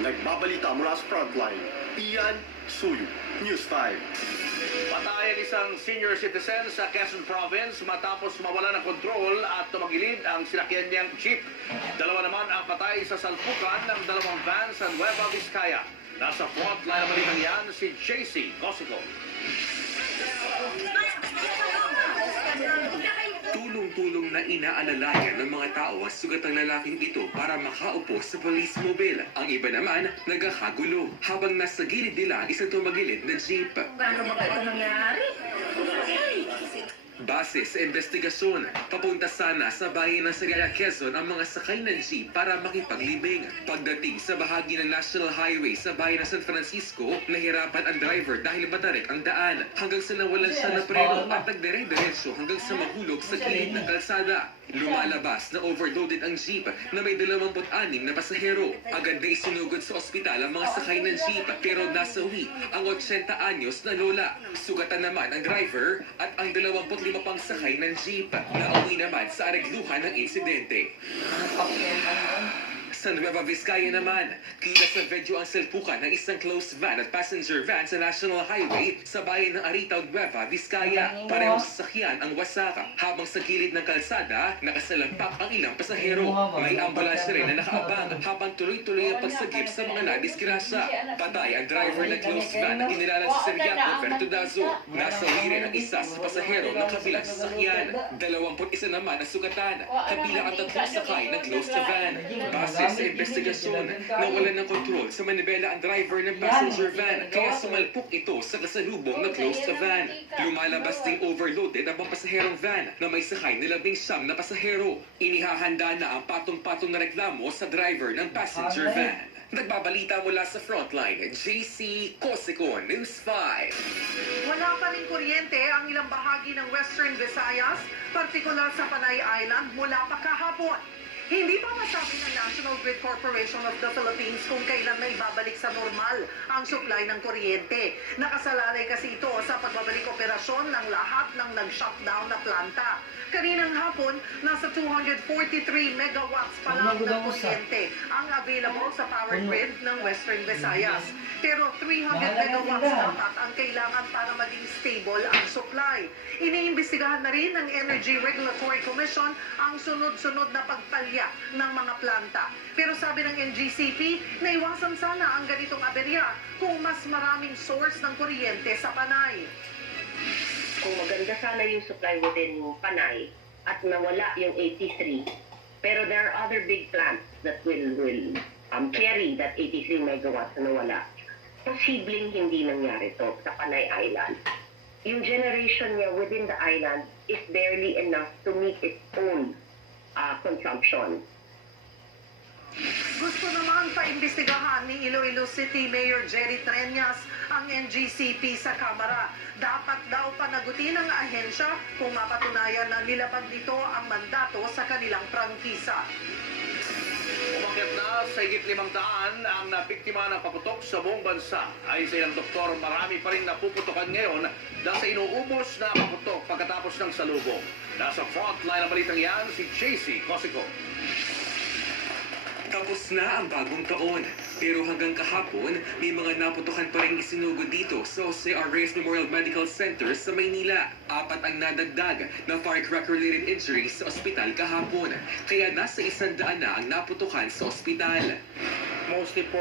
Nagbabalita mula sa frontline, Ian Suyu, News 5. Patayan isang senior citizen sa Quezon Province matapos mawala ng kontrol at tumagilid ang sinakyan niyang jeep. Dalawa naman ang patay sa salpukan ng dalawang van sa Nueva Vizcaya. Nasa frontline ng balitang yan si JC Cosico. Tulong-tulong na inaalalayan ng mga tao ang sugat ng lalaking ito para makaupo sa police mobile. Ang iba naman, nagkakagulo habang nasa gilid nila ang isang tumagilid na jeep. Paano ba ito nangyari? Base sa investigasyon, papunta sana sa bayan ng Sagara, Quezon ang mga sakay ng jeep para makipaglibing. Pagdating sa bahagi ng National Highway sa bayan ng San Francisco, nahirapan ang driver dahil matarik ang daan hanggang sa nawalan siya ng preno at nagdire-diretso hanggang sa mahulog sa gilid ng kalsada. Lumalabas na overloaded ang jeep na may 26 na pasahero. Agad na isinugod sa ospital ang mga sakay ng jeep pero nasawi ang 80 anyos na lola. Sugatan naman ang driver at ang 25 pang sakay ng jeep. Nauwi naman sa aregluhan ng insidente. Sa Nueva Vizcaya naman, kita sa video ang salpukan ng isang closed van at passenger van sa National Highway sa bayan ng Aritaw, Nueva Vizcaya. Parehong sasakyan ang wasak, habang sa gilid ng kalsada, nakasalampak ang ilang pasahero. May ambulansya rin na nakaabang habang tuloy-tuloy ang pagsagip sa mga nadisgrasya. Patay ang driver ng closed van na kinilala sa Seriaco, Vertudazo. Nasawi rin ang isa sa pasahero ng kabilang sasakyan. 21 naman ang sugatan, kabilang ang 3 sakay ng closed van. Base sa investigasyon, nawalan ng kontrol sa manibela ang driver ng passenger van, kaya sumalpok ito sa kasalubong na closed van. Lumalabas ding overloaded ang pasaherong van na may sakay na 19 na pasahero. Inihahanda na ang patong-patong na reklamo sa driver ng passenger van. Nagbabalita mula sa Frontline, JC Cosicon, News 5. Wala pa rin kuryente ang ilang bahagi ng Western Visayas, partikular sa Panay Island mula pa kahapon. Hindi pa masabi ng National Grid Corporation of the Philippines kung kailan na ibabalik sa normal ang supply ng kuryente. Nakasalalay kasi ito sa pagbabalik operasyon ng lahat ng nag-shutdown na planta. Kaninang hapon, nasa 243 megawatts pa lang ng kuryente ang available sa power grid ng Western Visayas. Pero 300 megawatts dapat ang kailangan para maging stable ang supply. Iniimbestigahan na rin ng Energy Regulatory Commission ang sunod-sunod na pagpalya ng mga planta. Pero sabi ng NGCP, naiwasan sana ang ganitong aberya kung mas maraming source ng kuryente sa Panay. Kung maganda sana yung supply within Panay at nawala yung 83. Pero there are other big plants that will carry that 83 megawatts na nawala. Posibleng hindi nangyari to sa Panay Island. Yung generation niya within the island is barely enough to meet its own consumption. Gusto naman paimbestigahan ni Iloilo City Mayor Jerry Treñas ang NGCP sa Kamara. Dapat daw panagutin ng ahensya kung mapatunayan na nilabag nito ang mandato sa kanilang prangkisa. Umakyat na sa higit 500 ang nabiktima ng paputok sa buong bansa. Ayon sa ilang doktor, marami pa rin napuputokan ngayon dahil sa inuubos na paputok pagkatapos ng salubong. Nasa frontline ng balitang yan, si JC Cosico. Tapos na ang bagong taon, pero hanggang kahapon, may mga naputukan pa rin isinugod dito sa Jose R. Reyes Memorial Medical Center sa Maynila. 4 ang nadagdag na firecracker-related injuries sa ospital kahapon, kaya nasa 100 na ang naputukan sa ospital. Mostly po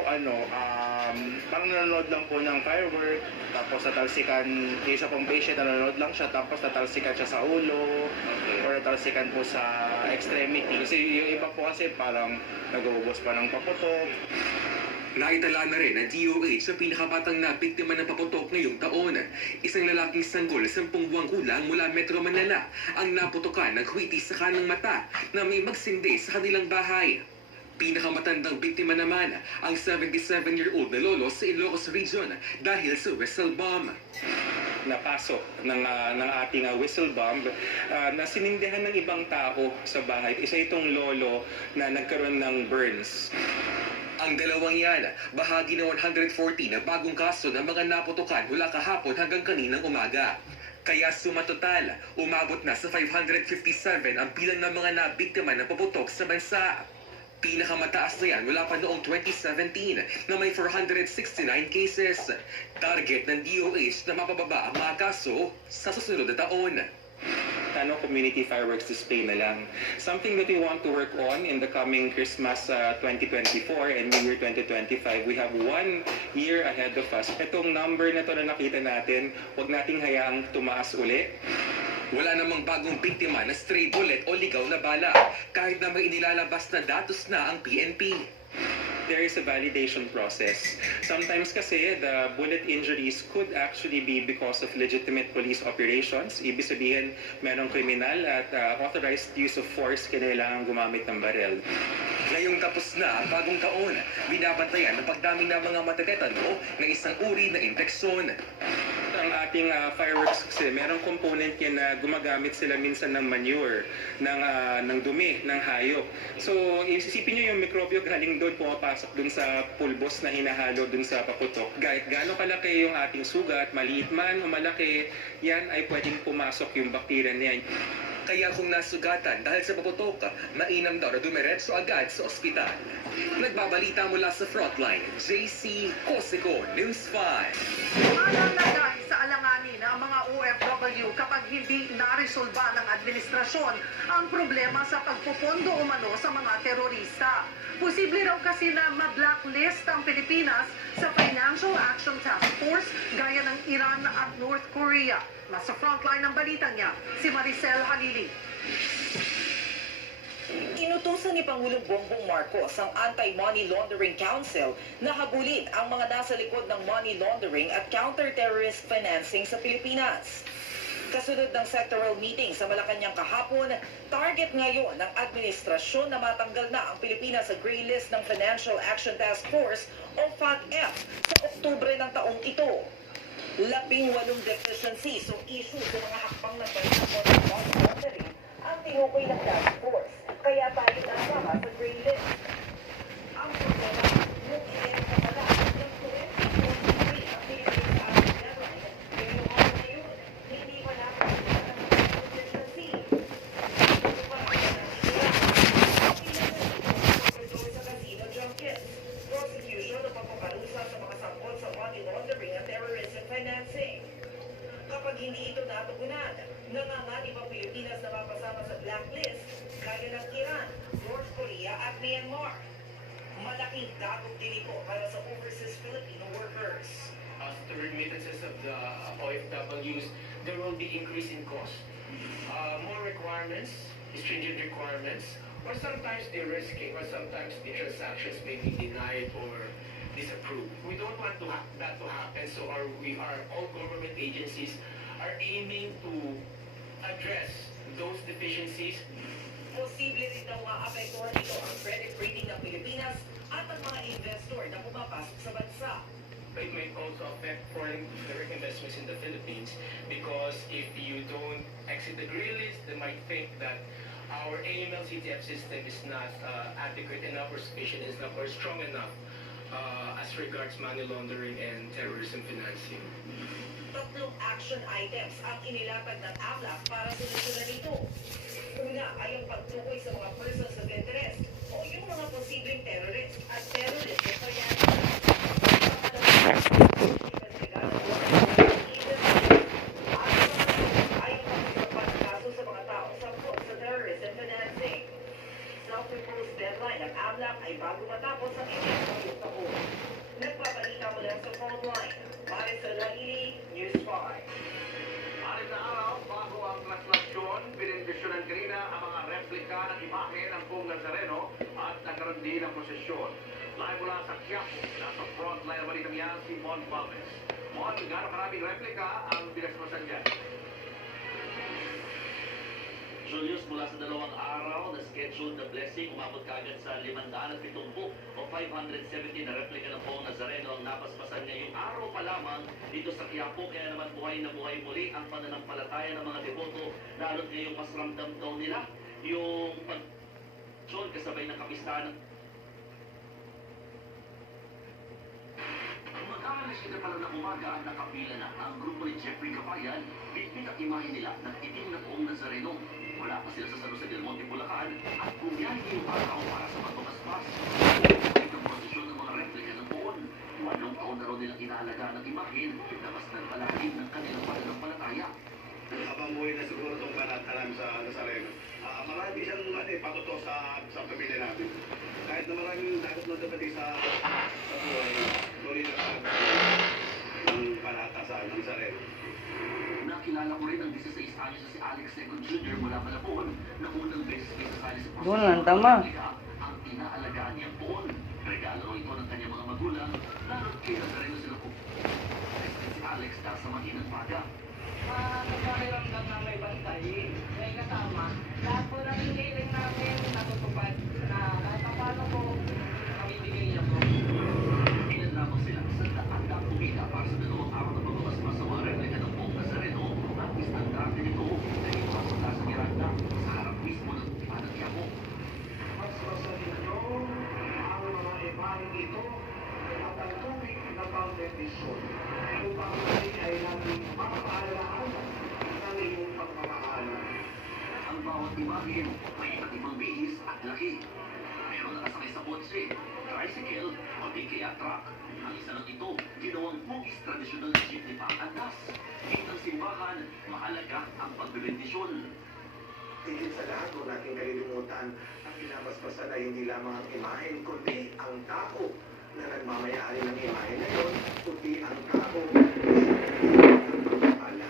parang nanonood lang po ng firework, tapos natalsikan, yung isa pong patient nanonood lang siya, tapos natalsikan siya sa ulo, or natalsikan po sa extremity. Kasi yung iba po kasi parang nag-uubos pa ng paputok. Naitala na rin ang DOH sa pinakabatang na biktima ng paputok ngayong taon. Isang lalaking sanggol, 10 buwang gulang mula Metro Manila ang naputukan ng huwiti sa kanang mata na may magsindi sa kanilang bahay. Pinakamatandang biktima naman ang 77-year-old na lolo sa Ilocos Region dahil sa whistle bomb. Napasok ng ating whistle bomb na sinindihan ng ibang tao sa bahay. Isa itong lolo na nagkaroon ng burns. Ang dalawang yan, bahagi ng 140 na bagong kaso ng mga naputukan mula kahapon hanggang kaninang umaga. Kaya sumatotal, umabot na sa 557 ang bilang ng mga nabiktima ng paputok sa bansa. Pinakamataas na yan mula pa noong 2017 na may 469 cases. Target ng DOH na mapababa ang mga kaso sa susunod na taon. Community fireworks display na lang. Something that we want to work on in the coming Christmas 2024 and New Year 2025. We have 1 year ahead of us. Itong number na to na nakita natin, huwag nating hayaang tumaas uli. Wala namang bagong biktima na stray bullet o ligaw na bala, kahit na may inilalabas na datos na ang PNP. There is a validation process. Sometimes kasi the bullet injuries could actually be because of legitimate police operations. Ibig sabihin, merong kriminal at authorized use of force kailangan gumamit ng barel. Ngayong tapos na ang bagong taon, binabantayan ng pagdami ng mga matetetano ng isang uri na infeksyon. Ang ating fireworks kasi merong component yan na gumagamit sila minsan ng manure, ng dumi, ng hayop. So, isipin nyo yung mikrobyo galing doon, pumapasok doon sa pulbos na hinahalo doon sa paputok. Kahit gaano kalaki yung ating sugat, maliit man o malaki, yan ay pwedeng pumasok yung bakterya niyan. Kaya kung nasugatan dahil sa paputok, mainam daw na dumiretso agad sa ospital. Nagbabalita mula sa Frontline, JC Cosico, News 5. Malalagay sa alanganin ang mga OFW kapag hindi naresolba ng administrasyon ang problema sa pagpupondo umano sa mga terorista. Posible raw kasi na ma-blacklist ang Pilipinas sa Financial Action Task Force gaya ng Iran at North Korea. Nasa frontline ng balitang niya, si Maricel Halili. Inutusan ni Pangulong Bongbong Marcos ang Anti-Money Laundering Council na habulin ang mga nasa likod ng money laundering at counter-terrorist financing sa Pilipinas. Kasunod ng sectoral meeting sa Malacanang kahapon, target ngayon ng administrasyon na matanggal na ang Pilipinas sa gray list ng Financial Action Task Force o FATF sa Oktubre ng taong ito. 18 deficiencies o issue sa mga hakbang ng money laundering ang tinukoy ng task force. Kaya tayo nasama sa gray list. Ang problema, yung iyan na pala, yung current deficiency ang Philippines sa ating deadline, pero yung ano na yun, hindi pa nakakita ng deficiency. Ito pa ang nangyayari. Sa casino junkets, prosecution o pagpaparusa sa mga sangkot sa money laundering at terrorism financing. Kapag hindi ito natugunan, nangangani pa Pilipinas na mapasama sa blacklist, gaya ng Iran, North Korea at Myanmar. Malaking dagok din ito para sa overseas Filipino workers. As the remittances of the OFWs, there will be increase in cost. More requirements, stringent requirements, or sometimes de-risking, or sometimes the transactions may be denied or disapproved. We don't want that to happen, so all government agencies are aiming to address those deficiencies. Posible rin daw maapektuhan ito ang credit rating ng Pilipinas at ang mga investor na pumapasok sa bansa. It may also affect foreign direct investments in the Philippines because if you don't exit the gray list, they might think that our AML CTF system is not adequate enough or sufficient enough or strong enough as regards money laundering and terrorism financing. 3 action items ang inilatag ng AMLAC para solusyonan ito. Una ay ang pagtukoy sa mga persons of interest o yung mga posibleng terrorist at terrorist financing. Self-imposed deadline ng AMLAC ay bago matapos ang inyong taon. Nagpabalita mula sa frontline. Maricel Halili, News 5. Anim na araw bago ang translasyon, pinindisyonan kanina ang mga replika ng imahe ng Pong Nazareno at nagkaroon din ng prosesyon. Live mula sa Quiapo, nasa frontline ng balitang yan si Mon Palmes. Mon, gano'ng karaming replika ang pinagpasan dyan? Julius, mula sa 2 araw na scheduled na blessing, umabot kaagad sa 570 o 570 na replika ng Pong Nazareno ang napaspasan ngayong araw pa lamang dito sa Quiapo. Kaya naman buhay na buhay muli ang pananampalataya ng mga deboto, lalo't ngayong mas ramdam daw nila yung pag-John kasabay ng kapistahan. Mag-aalas na pala ng umaga, nakapila na ang grupo ni Jeffrey Kapayan, bitbit ang imahe nila ng itim na Pong Nazareno. Wala pa sila sa San Jose del Monte, Bulacan, at bumiyahe ngayong araw para sa pagpapaspas. Ang prosesyon ng mga replika ng Poon. 8 taon na raw nilang inaalagaan ng imahe na mas nagpalahim ng kanilang pananampalataya. Habang buhay na siguro itong panata namin sa Nazareno. Marami siyang patuto sa pamilya namin. Kahit na maraming dagat na dapat sa buhay, tuloy na ang panata sa Nazareno. Nakilala ko rin ang 16 anyos na si Alex Second Jr. mula Malabon na unang beses ay sasali sa Doon lang, tama. ang inaalagaan niyang Poon. Regalo ro ito ng kanyang mga magulang, lalo't kay Nazareno sila po. Si Alex dahil sa mahinang paga. Nagpakiramdam na may bantay, may kasama. Lahat po ng hiniling namin natutupad na kahit paano po kami bigay niya po. Ilan lamang sila sa daan-daang pumila para sa 2 araw na pagpapaspas sa mga replika ng Pong Nazareno at istandarte nito na ipasok na sa Miranda sa harap mismo ng Tipanang Quiapo. Paspasan ninyo ang mga imaheng ito at ang tubig na foundation upang kami ay naging mapaalaan ng iyong pagmamahal. Ang bawat imahen, may iba't ibang bihis at laki. Meron nakasakay sa kotse, tricycle, o di kaya truck. Ang isa ng ito, ginawang hugis tradisyonal na jeepney pang-andas. Kitang simbahan, mahalaga ang pagbibendisyon. Higit sa lahat, huwag natin kalilimutan ang pinapaspasan na hindi lamang ang imahen, kundi ang tao na nagmamayari ng imahen na yun, kundi ang tao na ng pagpapala.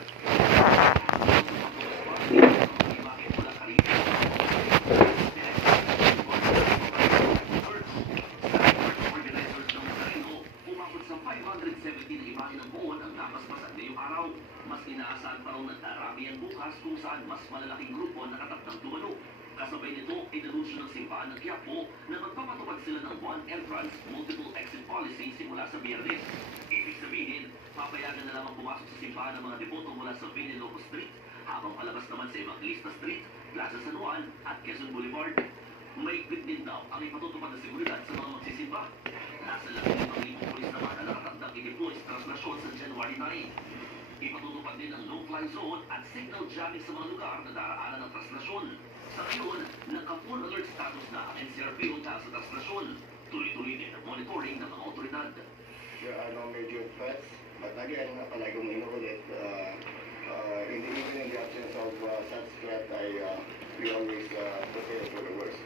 Umabot sa 570 na imahe ng buwan ang napaspasan ngayong araw. Mas inaasahan pa raw na darami yan bukas kung saan mas malalaking grupo ang nakatakdang dumalo. Kasabay nito, inanunsyo ng simbahan ng Quiapo na magpapatupad sila ng one entrance, multiple exit policy simula sa Biyernes. Ibig sabihin, papayagan na lamang pumasok sa simbahan ng mga deboto mula sa Viniloco Street, habang palabas naman sa Evangelista Street, Plaza San Juan at Quezon Boulevard. May din daw ang ipatutupad na seguridad sa mga magsisimba. Nasa 15,000 pulis naman na nakatakdang i-deploy sa translasyon sa January 9. Ipatutupad din ang no-fly zone at signal jamming sa mga lugar na daraanan ng translasyon. Sa ngayon, naka-full alert status na ang NCRPO dahil sa translasyon. Tuloy-tuloy din ang monitoring ng mga otoridad. There are no major threats, but again, palagi kong inuulit, even in the absence of such threat, we always prepare for the worst.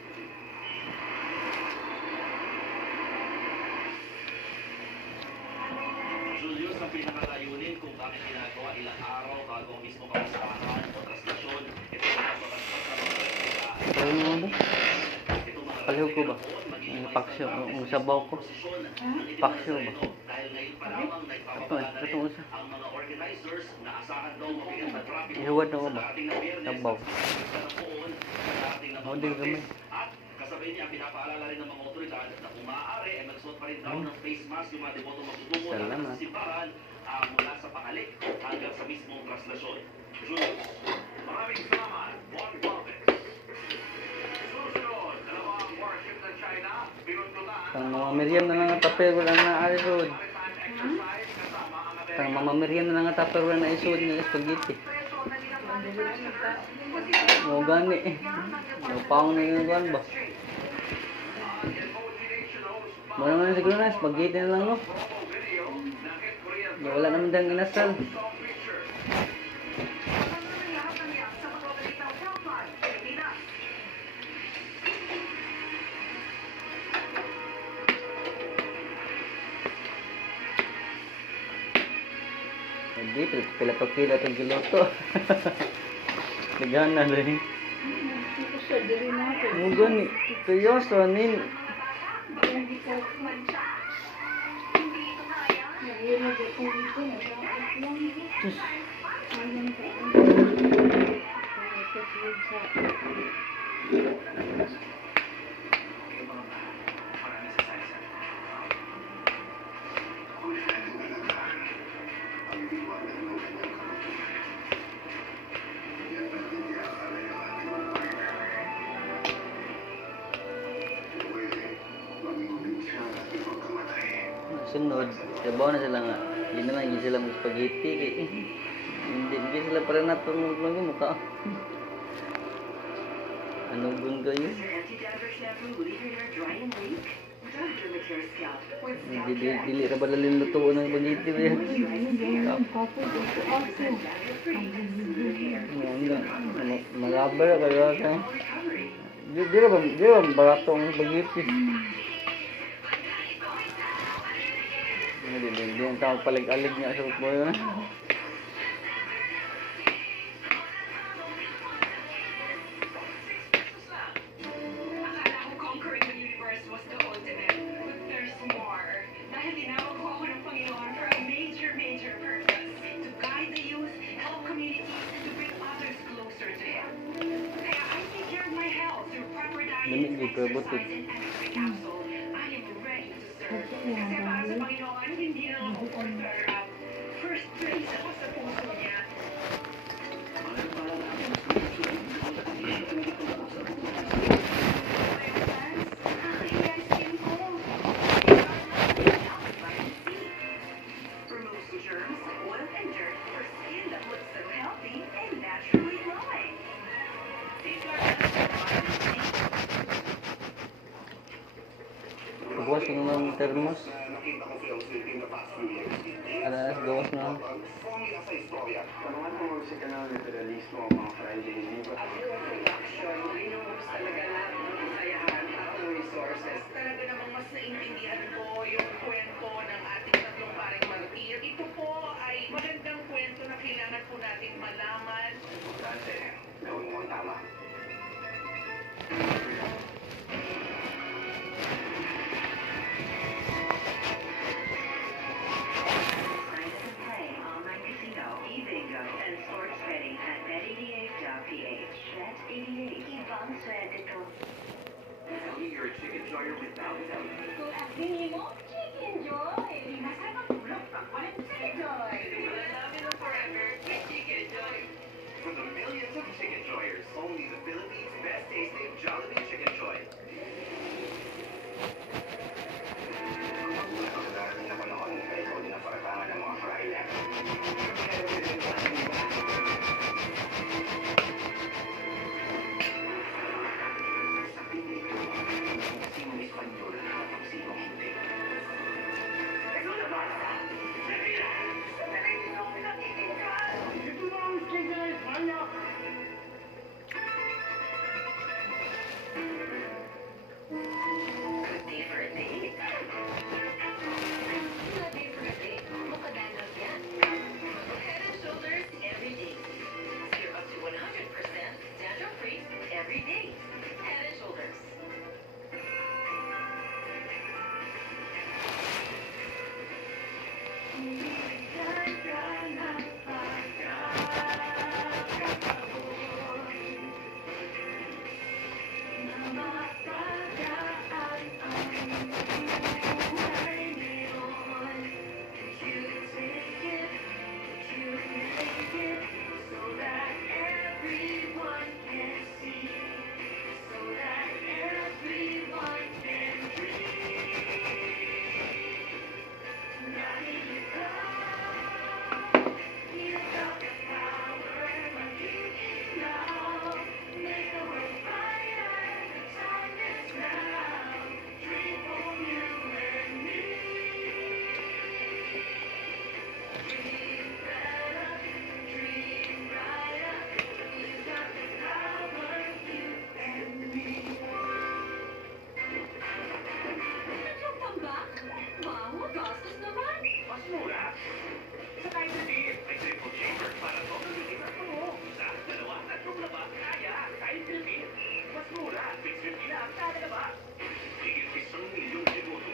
Julius, ang pinakalayunin kung bakit ginagawa ilang araw bago ang mismo kamustahan o translasyon, ito ang pagpapaspas sa mga Paliw ko ba? Ang paksyo, ang sabaw ko. Paksyo ba? Ito usa. ang mga organizers na asahan daw mabigat na traffic Ihuwad na ko ba? sa dating na Biyernes Sabaw. sa dating na O, di gamay. At kasabay niya, pinapaalala rin ng mga otoridad na kung maaari ay magsuot pa rin daw ng face mask yung mga deboto magtutungo Salamat. sa simbahan mula sa pakalik hanggang sa mismong translasyon. Julius, Maraming salamat, Juan Lopez. Susunod, dalawang warship ng China, binuntutan Tang mga merienda na nga tapir wala na arisod. Tang mga merienda na nga tapir wala na isod ni spaghetti. Mo gani. Mo paong na yung gan ba? Mo naman siguro na spaghetti na lang no. Wala naman dang inasal. Dito, pila pa kila itong giloto. Nagana rin. Mo gani. Seryoso, nin. Sus. Sunod, sabaw na sila nga. Hindi na lang, hindi sila mag-spaghetti. Hindi sila para natulog lang yung mukha. Anong gun kayo? Dili ra ba lalim lutuan ng spaghetti ba yan? Malabar ka kaya. Di ra ba barato ang spaghetti? Hindi ang tawag palig-alig niya sa football na. Lamig di ko butod. Gawas ko naman termos. Nakita ko film clip in the past few years. Alas, gawas na. Formula sa istorya. Naman po si kanal naturalismo ang mga Friday libre. Ang production, rinuhos talaga lahat ng kasayahan at resources. Talaga namang mas naintindihan ko yung kwento ng ating tatlong paring martir. Ito po ay magandang kwento na kailangan po natin malaman. Importante, gawin mo ang tama. e-bingo and sports betting at bet88.ph. Bet88, ibang swerte ko. Tell me you're a chicken joyer without them. Kung akbili mo, Chicken Joy. Masarap tulog pag walang Chicken Joy. Love it forever with Chicken Joy. For the millions of chicken joyers, only the Philippines' best tasting Jollibee Chicken Joy. Magulat ako sa darating na panahon na ikaw din ang paratangan ng mga fraile. Sinong Espanyol at sinong hindi. Good day for a date. Good day for a date. Mukadanos yan. Head and shoulders every day. You're up to 100% dandruff-free every day. Head and shoulders. Mas mura. Sa Kaiser Beer, may triple chamber para todo lumitas mo. Isa, dalawa, tatlong laba, kaya. Kaiser Beer. Mas mura. 650 lang, kada laba. Higit 1,000,000 demoto.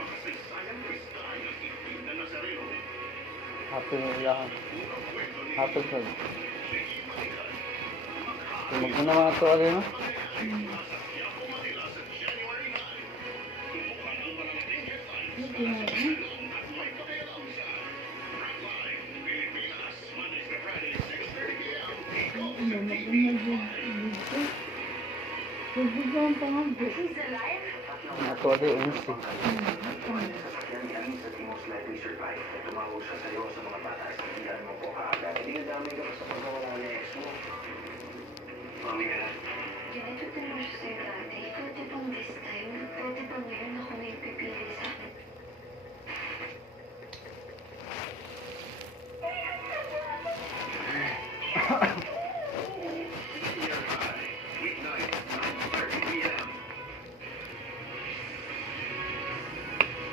Makasaysayang kristal ng itim na Nazareno. Hapon lang. Hapon ko. Tumag ko na mga to, alin, no? Mga to, alin, unsi. Sasakyan ni Amin sa Timos Likely Survive. Tumawag siya sa'yo sa mga bata sa tiyan mo po kaagad. Hindi ka dami ka sa pagkawala ng ex mo. Mami ka na. Ganito din mo siya sa'yo dati. Pwede bang this time? Pwede bang ngayon ako na yung pipili sa akin? Weeknight, 9:30 p.m.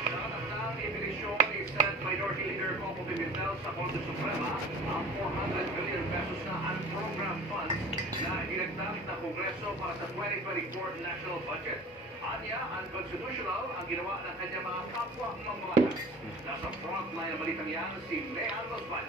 Nakatakdang ibilisyon ni Senate Minority Leader Coco Pimentel sa Korte Suprema ang 400 billion pesos na unprogrammed funds na dinagdag na Kongreso para sa 2024 national budget. Anya, unconstitutional ang ginawa ng kanyang mga kapwa mambabatas. Nasa frontline ang balitang yan si Lea Rosman.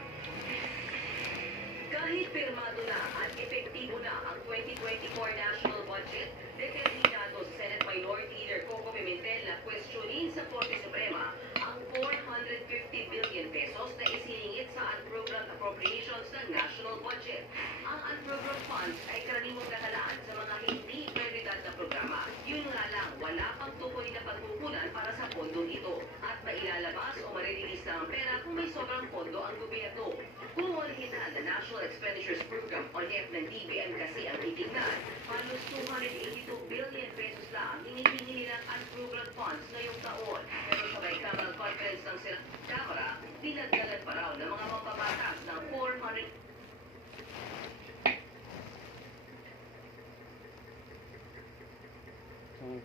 Kahit pirmado na at epektibo na ang 2024 national budget, determinado Senate Minority Leader Coco Pimentel na questionin sa Korte Suprema ang 450 billion pesos na isiningit sa unprogrammed appropriations ng national budget. Ang unprogrammed funds ay karaniwang nakalaan sa mga hindi prioridad na programa. Yun nga lang, wala pang tukoy na pagkukunan para sa pondong ito at mailalabas o maririlis na ang pera kung may sobrang pondo ang gobyerno. Kung original na National Expenditures Program o NEP ng DBM kasi ang titignan, halos 282 billion pesos na ang hinihingi nilang unprogrammed ng Kamara, dinagdagan pa raw ng mga mapapatas ng 400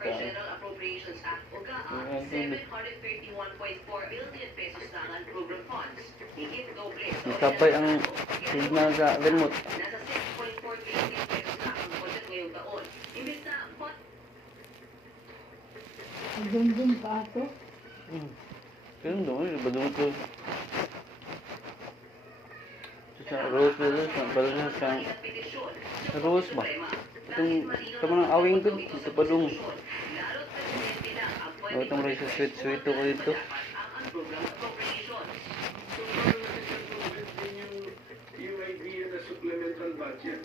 General Appropriations Act o GAA, 731.4 billion pesos na ang program funds. Higit doble sa Nakapay ang signal sa remote. nasa 6.4 billion pesos na ang budget ngayong taon. Imbis na Dum-dum pa ako. Pero doon, iba doon ito. Sa rose sa balon sa rose ba? Itong ng awing ko, ito pa doon. Itong rose sweet ko dito. Yung idea na supplemental budget.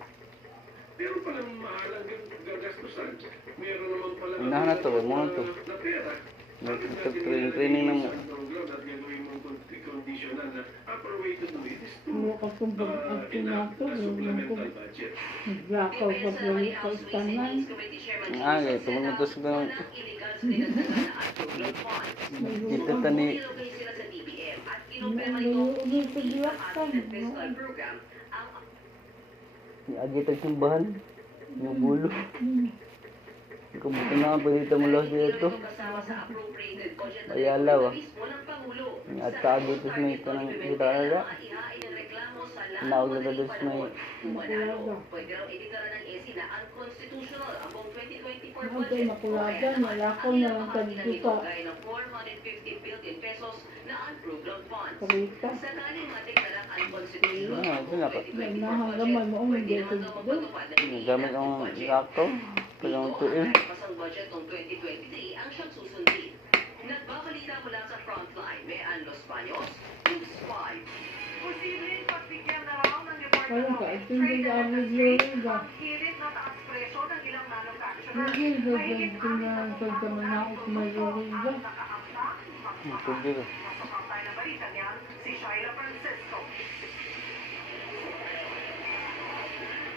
Pero palang mahalagang gagastusan. Meron naman palang Inahan na to, mo na to. na pera. Training na mo. Conditional na upper way to do it is to Hindi ka kumbang at tinato. supplemental budget. Naglakaw ka po sa istanan. Okay, tumutos ko lang. Dito tani. Hindi ko diwaktan. Agit ang simbahan. Yung bulo. Kumuto na pa dito mula dito. Ayala ba? At kaagit is may ito ng gitara. Naula na doon may Pwede raw ideklara ng EC na unconstitutional ang buong 2024 Ako budget. makulagan. Nalakaw na lang sa dito. Gaya ng 450 billion pesos na unprogram funds. Karita. Sakaling madeklara ang unconstitutional Ah, ang ito na pa. Nahanggaman mo ang hindi ko dito. Gamit ang lakaw. Palang tuil. Pasang budget ng 2023 ang siyang susundin. Nagbabalita mula sa frontline, may Los Baños, News 5. Posibleng pagbigyan na raw ng Parang Department ka, of ito yung Trade and average Industry ba? ang hirit na taas presyo ng ilang manufacturers. Hindi, Mahigit gagawin ko na sa na ako kumayroon ba? Pwede ba? Masapantay na balita niyan, si Shaila Francisco.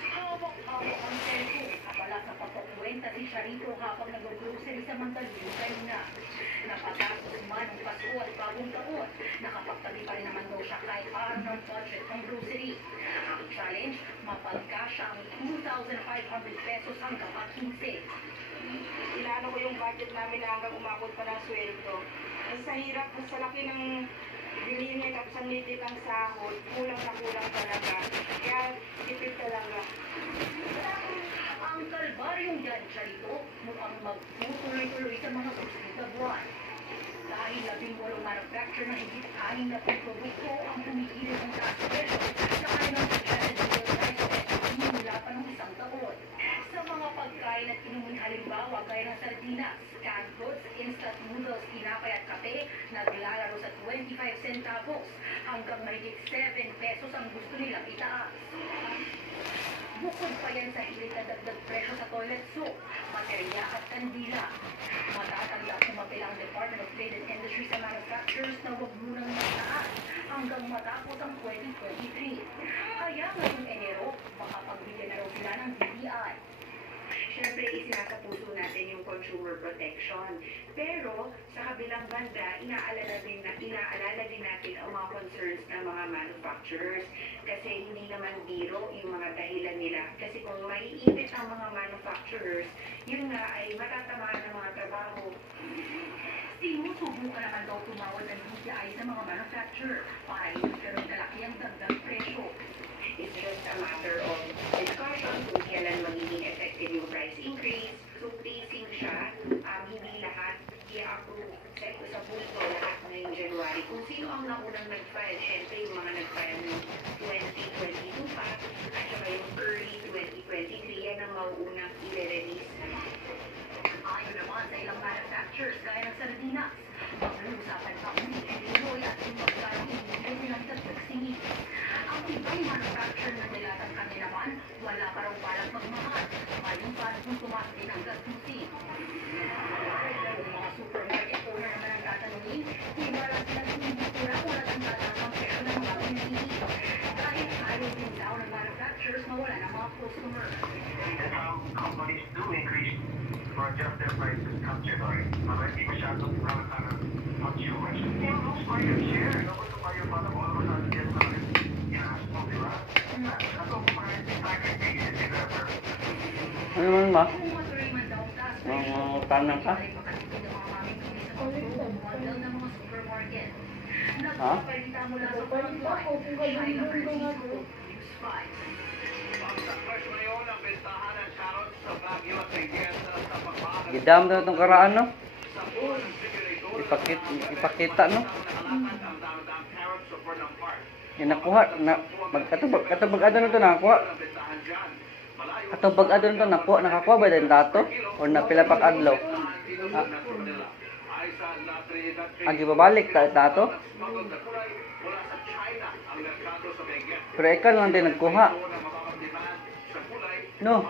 Hawak-hawak ang cellphone. Wala sa pagkukwenta si Sharito habang nag-grocery sa Mandaluyong kanina. Napatapos man ang Pasko at bagong taon, nakapagtabi pa rin naman daw siya kahit araw ng budget ng grocery. Ang challenge, mapagkasya ang 2,500 pesos hanggang 15. Inaano ko yung budget namin na hanggang umabot pa ng sweldo. Sa hirap, sa laki ng bilihin niya tapos ang litit ang sahod, kulang na kulang talaga. Kaya tipid talaga. Ang kalbaryong yan, Sharito, mukhang magtutuloy-tuloy sa mga susunod na buwan. Dahil 18 manufacturer na higit 6 na produkto ang humihilig ng taas presyo sa kanilang suggested sales price mula pa ng isang taon. Sa mga pagkain at inumin halimbawa gaya ng sardinas, canned goods, instant noodles, tinapay at kape, naglalaro sa 25 centavos hanggang mahigit 7 pesos ang gusto nilang itaas. Bukod pa yan sa hilig na dagdag presyo sa toilet soap, baterya at kandila. Matatanda sumabi ang Department of Trade and Industry sa manufacturers na huwag munang magtaas hanggang matapos ang 2023. Kaya ngayong Enero, makapagbigyan na raw sila ng DTI. Siyempre, isinasapuso natin yung consumer protection. Pero, sa kabilang banda, inaalala din natin ang mga concerns ng mga manufacturers. Kasi hindi naman biro yung mga dahilan nila. Kasi kung maiipit ang mga manufacturers, yun nga ay matatamaan ng mga trabaho. Sinusubukan naman daw tumawad ng DTI sa mga manufacturer para hindi ganun kalaki ang dagdag presyo. It's just a matter of discussion kung kailan magiging effective yung price increase. So, pacing siya. Hindi lahat i-approve sa bulto lahat ngayong January. Kung sino ang naunang nag-file, syempre yung mga nag-file ng 2022 pa, at saka yung early 2023, yan ang mauunang i-release. Ayon naman sa ilang manufacturers gaya ng sardinas, pag-uusapan pa uli ang Pinoy at yung magkano hindi nilang dagdag singit. Ang ibang manufacturer na nilatang kami naman, wala pa raw balang magmahal. Ngayon paano kung tumaas din ang gastusin? Kung mga supermarket owner naman ang tatanungin, iba lang silang sinibukura kung ang tatanong presyo ng mga pinili. Dahil ayaw din daw ng manufacturers mawala ng mga customer. Companies do increase or adjust their prices come January. Hindi masyadong para consumers. Pero most Ano naman ba? Tanang ka? Ha? Gidam na itong karaan, no? Ipakita, no? Yung nakuha, katubag ano na ito nakakuha? Katubag ano na ito nakakuha ba yung dato? O napilapak adlaw? Agi babalik dato? Pero ikaw lang din nagkuha. No?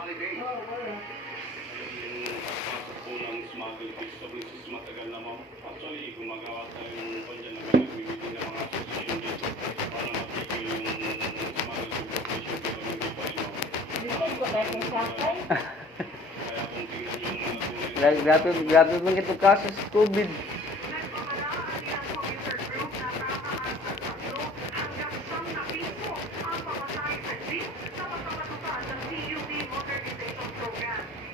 Grabe man itong kaso sa COVID.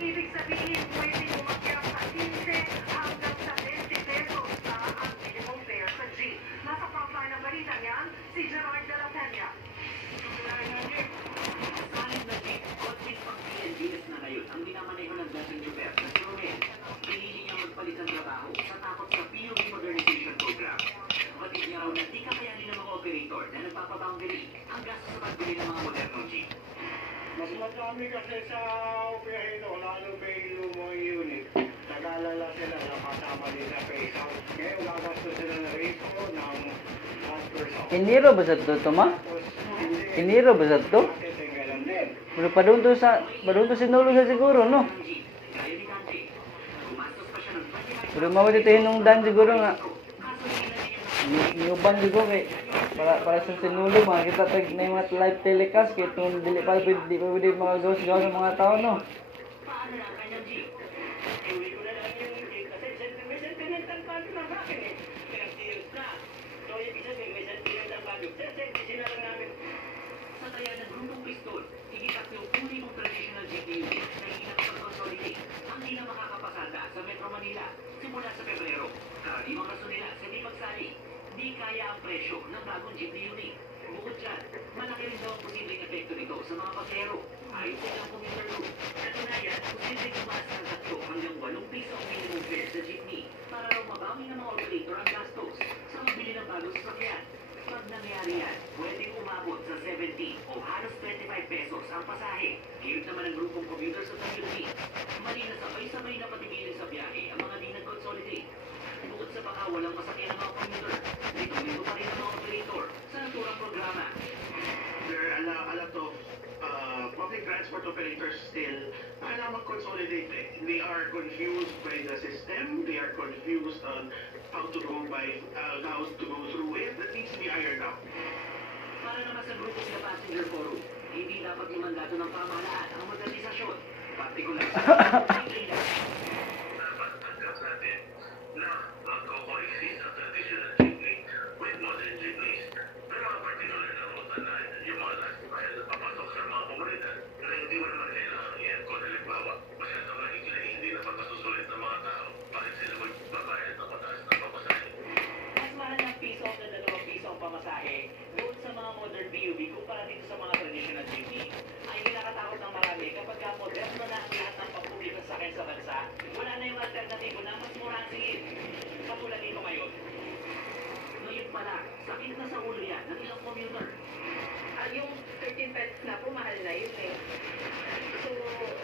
Ibig sabihin, pwede umakyat sa 15 hanggang sa 20 pesos na ang minimum fare sa jeep. Nasa frontline ng balita niyan, si Gerard de la Peña. Salit na jeep, konting pang-PNDS na ngayon ang minamaneho ng dating Uber sa Roman. Pinili niya magpalit ng trabaho sa takot sa PUV Modernization Program. Batid niya raw na di kakayanin ng mga operator na nagpapaboundary ang gasto sa pagbili ng mga modernong jeep. Mas madami kasi sa operator, lalo ba yung lumang unit. Nag-alala sila na kasama din sa phase out. Ngayon, gagasto sila ng reso ng transfer. Kiniro ba sa ito, ma? Kiniro ba sa ito? Pero padunto sinulog sa siguro, no? Pero mawad ito hinungdan siguro nga. Niuban siguro kay para sa sinulog, makikita tag na yung mga live telecast kaya itong di pa pwede mga gawas-gawas ng mga tao, no? Sa taya ng grupong pistol, higit at yung uri mong traditional GPU na hinapag-consolidate ang di na makakapasada sa Metro Manila simula sa Pebrero. Karaniwang rason nila sa di pagsali, di kaya ang presyo ng bagong GPU unit. Bukod dyan, malaki rin daw ang posibleng epekto nito sa mga pasero. Ayon sa ilang commuter group, katunayan, posibleng tumaas ng 3 hanggang 8 piso ang minimum fare sa jeepney para raw mabawi ng mga operator ang gastos sa magbili ng bagong sasakyan. Pag nangyari yan, pwedeng umabot sa 70 o halos 25 pesos ang pasahe. Hiyot naman ang grupong commuter sa community. Mali na sabay-sabay na patigilin sa biyahe ang mga di nag-consolidate. Bukod sa baka walang masakyan ng mga commuter, dito pa rin ang mga operator sa naturang programa. There are a lot of public transport operators still na kailangan mag-consolidate eh. They are confused by the system. They are confused on how to go through it. That needs to be ironed out. Para naman sa grupo sa Passenger Forum, hindi dapat imandato ng pamahalaan ang modernisasyon. Partikular sa Manila. Dapat tanggap natin na magko-coexist ang traditional jeepney with modern jeepneys. Pero mga particular na ruta na yung mga last mile na papasok sa mga komunidad na hindi mo naman kailangan i-aircon. Halimbawa, masyadong nahigil na hindi na pagkasusulit ng mga tao. Bakit sila magbabayad ng mataas na pamasahe? Mas mahal ng piso o 2 piso ang pamasahe doon sa mga modern PUV kumpara dito sa mga traditional jeepney. Ay kinakatakot ng marami kapag ka moderno na ang lahat ng pampublikong sakyan sa bansa, wala na yung alternatibo na mas mura ang singil. Katulad dito ngayon. Ngayon pala, sakit na sa ulo yan ng ilang commuter. Yung 13 pesos na po, mahal na yun eh. So,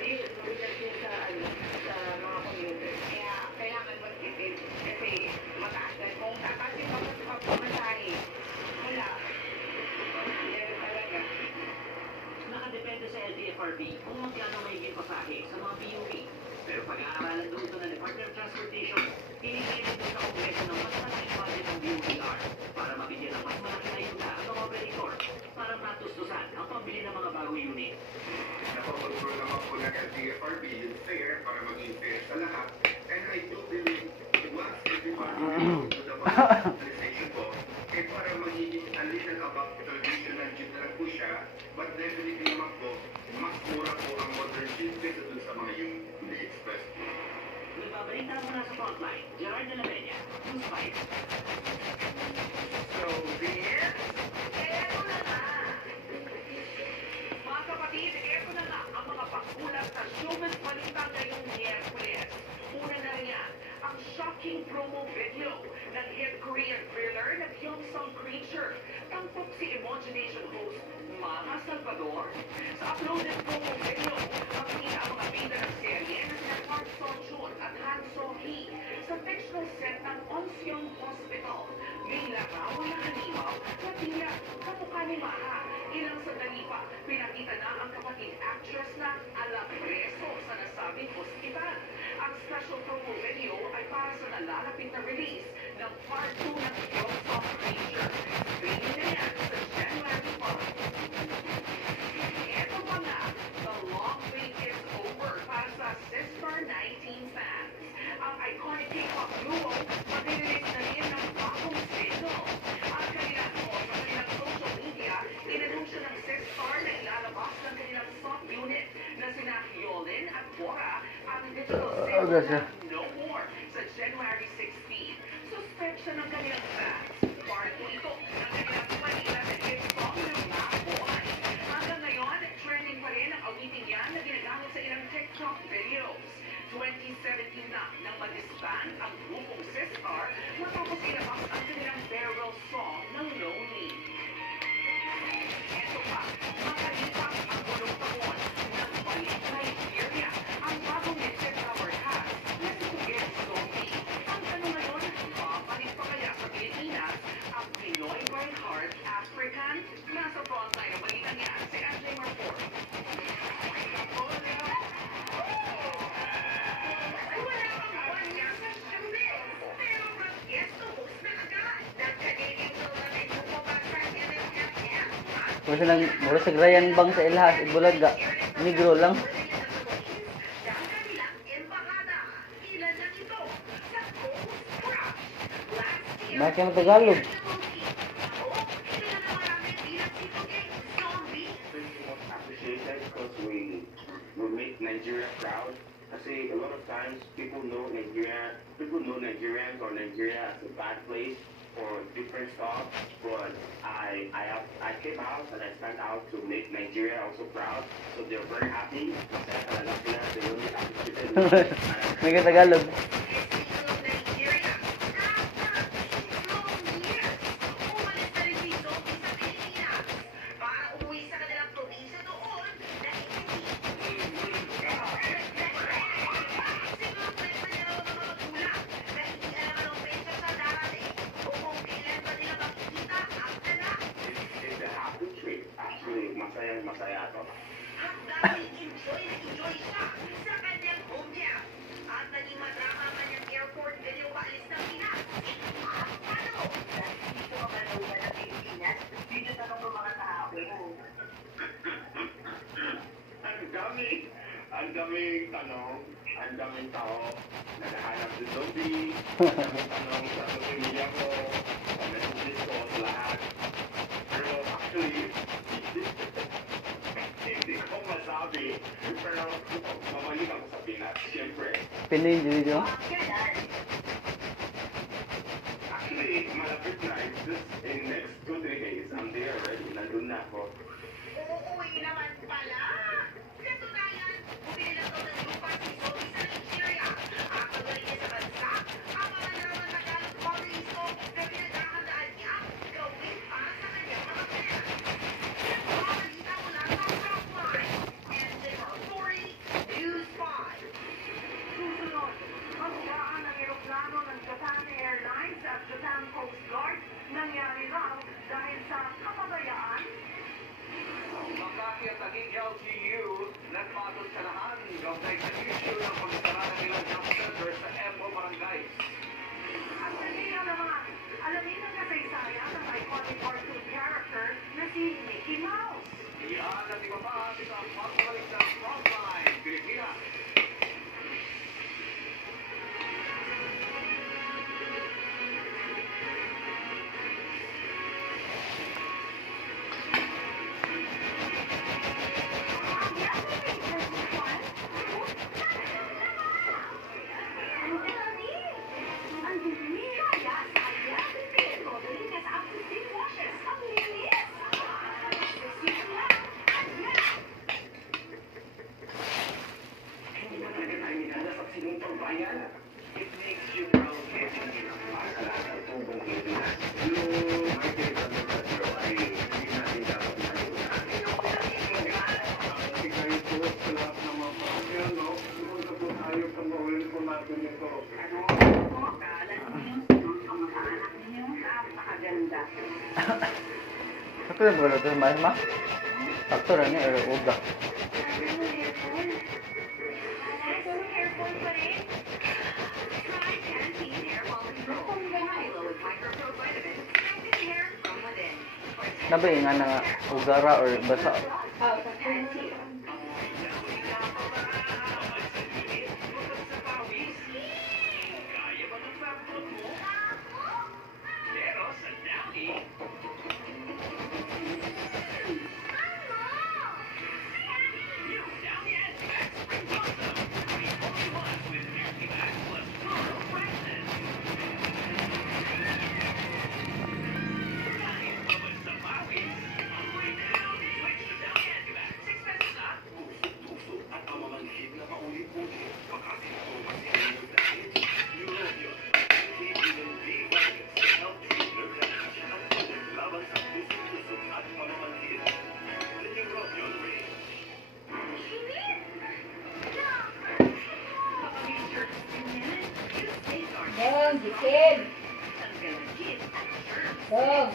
yun, mabigat yun sa mga commuter. Kaya, kailangan mag-isip kasi mataas na. Kung kasi pamasahe, wala. Yan talaga. Nakadepende sa LTFRB kung magkano mahigit pasahe sa mga PUV. Pero pag-aaralan doon ito ng Department of Transportation, hinihilin doon sa Kongreso ng mas malaking budget ng DOTR para mabigyan ng mas malaking ayuda ang mga operator para matustusan ang pambili ng mga bagong unit. Napakontrol naman po ng LTFRB yung fare para maging fair sa lahat. And I do believe once everybody goes to the modernization po, Frontline, Gerard de la Peña, News 5. So, this, eto na nga. Mga kapatid, eto na nga ang mga pangkulat na showbiz balita ngayong Miyerkules. Una na riyan, ang shocking promo video ng hit Korean thriller na Gyeongsang Creature. Tampok si Imagination host Mama Salvador. Sa uploaded promo video, makikita ang mga bida ng serye na sina Park Seo-joon at Han So-hee sa fictional set ng Onseong Hospital. May larawan na halimaw na tila kamukha ni Maha. Ilang sandali pa, pinakita na ang kapatid actress na alapreso sa nasabing hospital. Ang special promo video ay para sa nalalapit na release ng Part 2 ng Gyeongsang Creature. Streaming na yan sa January 1. Ito pa nga, the long wait is over para sa Sister 19 fans. Ang iconic K-pop duo, mag-release na rin ng bagong single. Ang kanilang social media, inanunsyo ng Sistar na ilalabas ng kanilang soft unit na sina Hyolyn at Bora ang digital single na No More sa January 16. Suspension ng kanilang fans. Part 2 ito ng kanilang 2011 hit song na Mga Boy. Hanggang ngayon, trending pa rin ang awiting yan na ginagamit sa ilang TikTok videos. 2017 na nang mag-disband ang grupong Sistar matapos ilabas ang kanilang farewell song ng Lonely. Ito pa, makalipas ang 8 taon ng balik Nigeria ang bagong legit cover cast na si Kuya Zombie. Ang tanong ngayon, babalik pa kaya sa Pilipinas ang Pinoy by heart African? Nasa frontline ng balitang yan si Ashley Marfort. Mura sa Grayan Bang sa Ilhas, Ibulaga. Negro lang. Bakit mo Tagalog? Appreciated because we make Nigeria proud. Kasi a lot of times people know Nigerians or Nigeria as a bad place or different stuff, but I came out and I stand out to make Nigeria also proud. So they're very happy. Masaya talaga sila. They really appreciated me. May Tagalog. Masaya to. Enjoy siya sa kanyang home camp. At naging madrama ang kanyang airport video paalis ng Pinas. Ano? Dito ang kalauban ng Pilipinas, dito tanong ng mga tao. Ang daming tanong, ang daming tao, naghahanap si Zombie, tanong sa social media ko, sa messages ko, sa lahat. Pero actually, hindi ko masabi, pero mamalik ako sa Pinas, siyempre. Pinoy video? Actually, malapit na. In next 2-3 days, I'm there already. Nandun na ako. Uuwi naman pala. Katunayan, bumili lang daw ng lupa si Zoe sa Nigeria. At pagdating niya sa bansa, ang mga naman Tagalog Paulisto na pinaghahandaan niya gawin para sa kanyang mga fans. Balita mula sa Frontline. NJ Marfori, News 5. Susunod, magbaan ng eroplano ng Japan Airlines at Japan Coast Guard nangyari lang dahil sa kapabayaan. Makakita ng LGU, nagpatol sa lahat ng issue ng Sakto na ba ito? Mas ma? Sakto na niya, uga. Nabi nga na ugara or basa. Dong, bikin. Dong.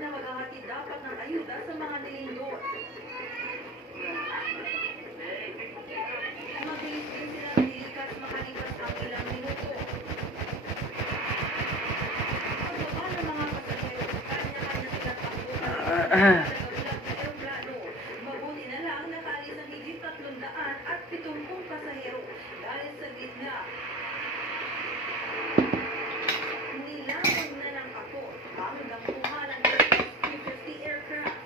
na maghahatid dapat ng ayuda sa mga nilindol. Mabilis din silang nilikas makalipas ang ilang minuto. Pagbaba ng mga pasahero, kanya-kanya silang takbo sa eroplano. Mabuti na lang nakaalis ang higit 370 pasahero dahil sa gitna. Nilawag na ng ako ang dampuhan ng F-350 aircraft.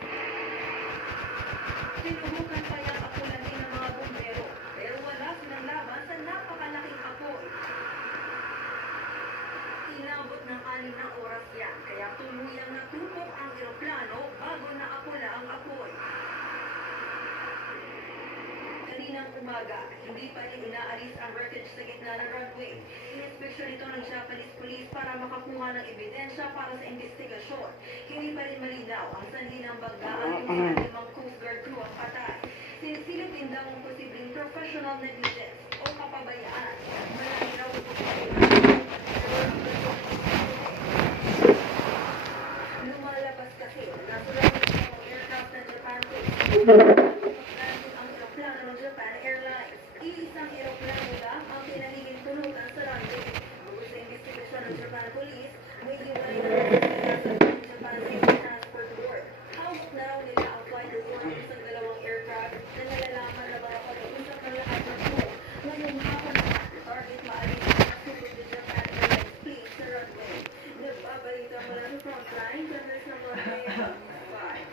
Sinubukan pa yung akulahin ng mga bumbero, pero wala silang laban sa napakalaking apoy. Inabot ng 6 na oras yan, kaya tuluyang natupok ang eroplano bago naapula ang apoy. Kaninang umaga, hindi pa rin inaalis ang wreckage sa gitna ng runway. Ininspeksyon ito ng Japanese police para makakuha ng ebidensya para sa investigasyon. Hindi pa rin malinaw ang sanhi ng banggaan kung saan 5 Coast Guard crew ang patay. Sinisilip din daw ang posibleng professional negligence o kapabayaan. Malaki raw ang lumalabas kasi na sulatan ng aircraft ng Japan ang eroplano ng Japan Airlines. Iisang eroplano lang ang pinahinging tulutan sa runway. Bukod sa investigasyon ng Japan Police, may hiwalay na investigasyon ng Japan Civil Transport Board. Hawak na raw nila ang flight recordings ng dalawang aircraft na nalalaman na mga pag-uusap ng lahat ng crew. Ngayong hapon naman, target maalis ang nasugod ng Japan Airlines fleet sa runway. Nagbabalita mula sa frontline, General ng runway 5.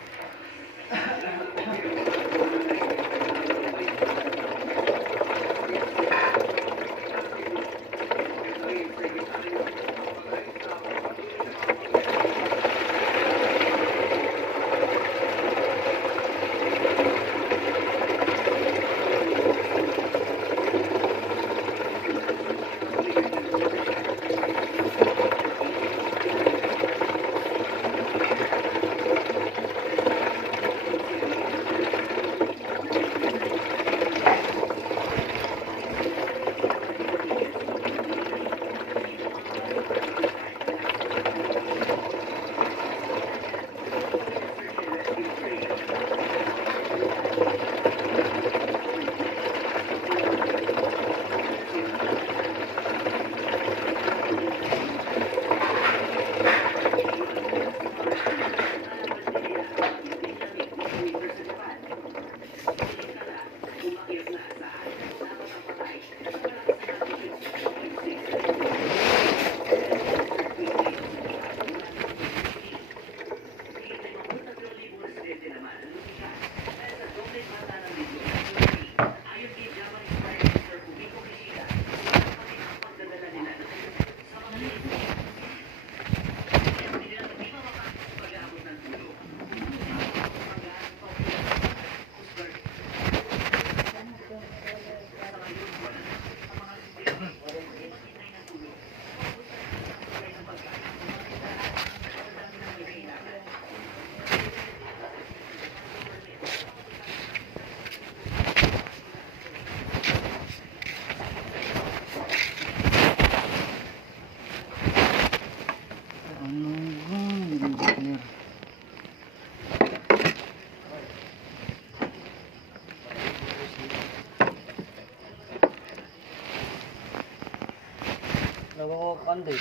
Trabaho ko kanday.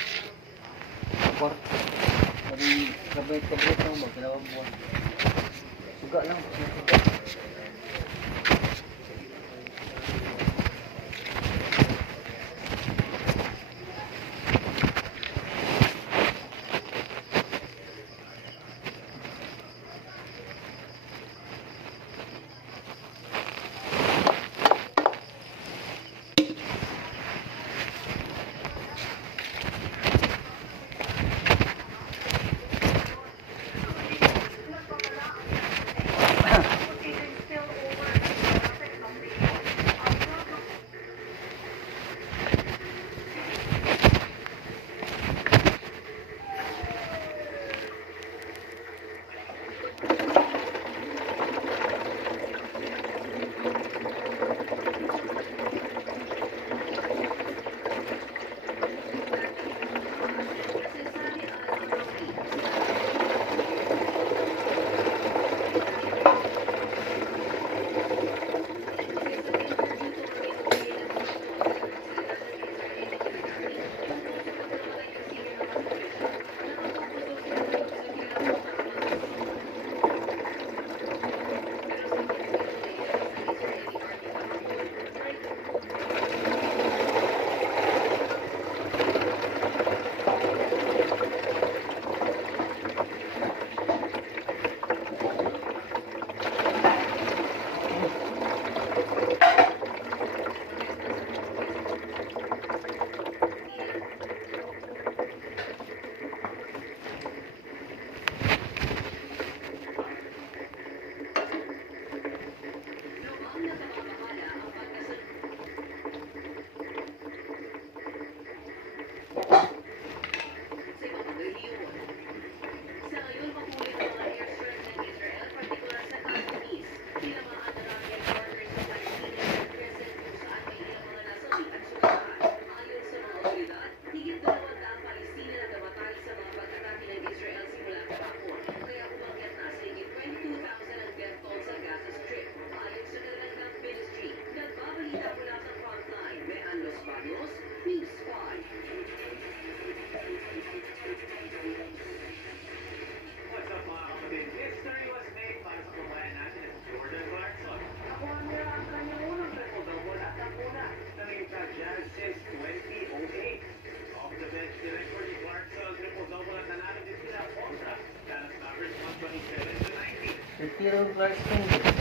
Kwarto. Dari kabait-kabait lang ba? Dalawang buwan. Suga lang. Suga. Hero Clark Kent.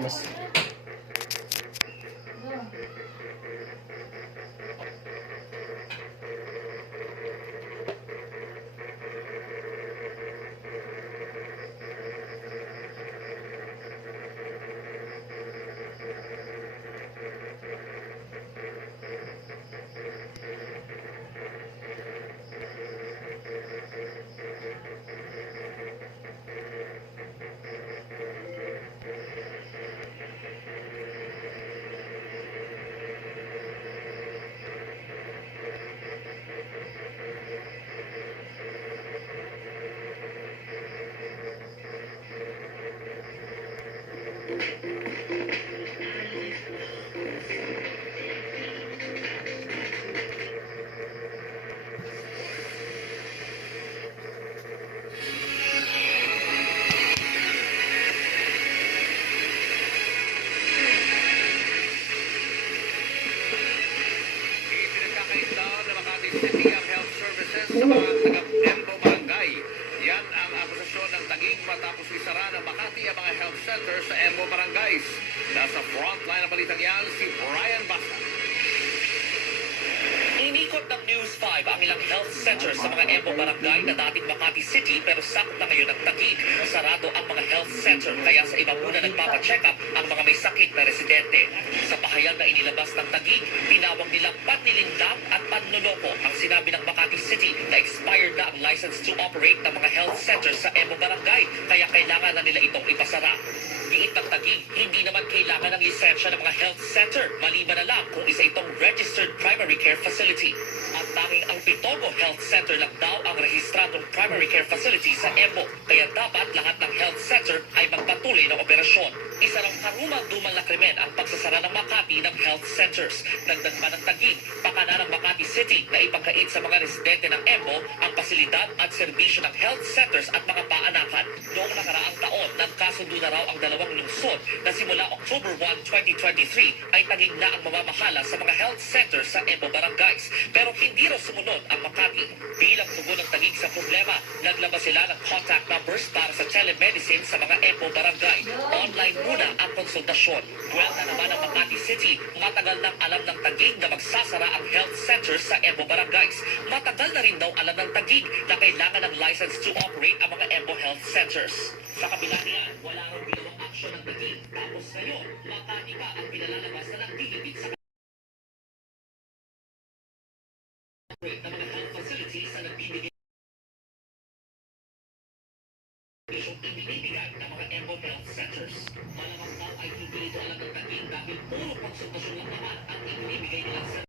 mas Ipinagkakaisa ng Makati City ang health services sa mga taga-Embo Barangay. Yan ang akusasyon ng Taguig matapos isara ng Makati ang mga health centers sa Embo Barangays. Nasa frontline ng balitang yan si Brian Basta. Inikot ng News 5 ang ilang health centers sa mga Embo Barangay na dating Makati City pero sakop na ngayon ng Taguig. Sarado ang mga health center kaya sa iba muna nagpapacheck up ang mga may sakit na residente. Sa pahayag na inilabas ng Taguig, tinawag nilang panlilindang at panloloko ang sinabi ng Makati City na expired na ang license to operate ng mga health centers sa Embo Barangay kaya kailangan na nila itong ipasara. Giit ng Taguig, hindi naman kailangan ng lisensya ng mga health center maliban na lang kung isa itong registered primary care facility. At tanging ang Pitogo Health Center lang daw ang rehistradong primary care facility sa Embo kaya dapat lahat ng health center ay magpatuloy ng operasyon. Isa ng karumang-dumang na krimen ang pagsasara ng Makati ng health centers. Dagdag pa ng Taguig, pakana ng Makati City na ipagkait sa mga residente ng Embo ang pasilidad at serbisyo ng health centers at mga paanakan. Noong nakaraang taon, nagkasundo na raw ang dalawang lungsod na simula October 1, 2023 ay Taguig na ang mamamahala sa mga health centers sa Embo Barangays. Pero hindi raw sumunod ang Makati. Bilang tugon ng Taguig sa problema, naglabas sila ng contact numbers para sa telemedicine sa mga Embo Barangay. Online muna ang konsultasyon. Buwelta naman ng Makati City, matagal nang alam ng Taguig na magsasara ang health centers sa Embo Barangays. Matagal na rin daw alam ng Taguig na kailangan ng license to operate ang mga Embo health centers. Sa kabila niyan, wala raw ginawang aksyon ng Taguig. Tapos ngayon, Makati pa ang pinalalabas na nagtitipid sa ng mga health facilities na nagbibigay ibinibigay ng mga Embo health centers. Malamang daw ay hindi ito alam ng Taguig dahil puro konsultasyon lang naman ang ibinibigay nilang service.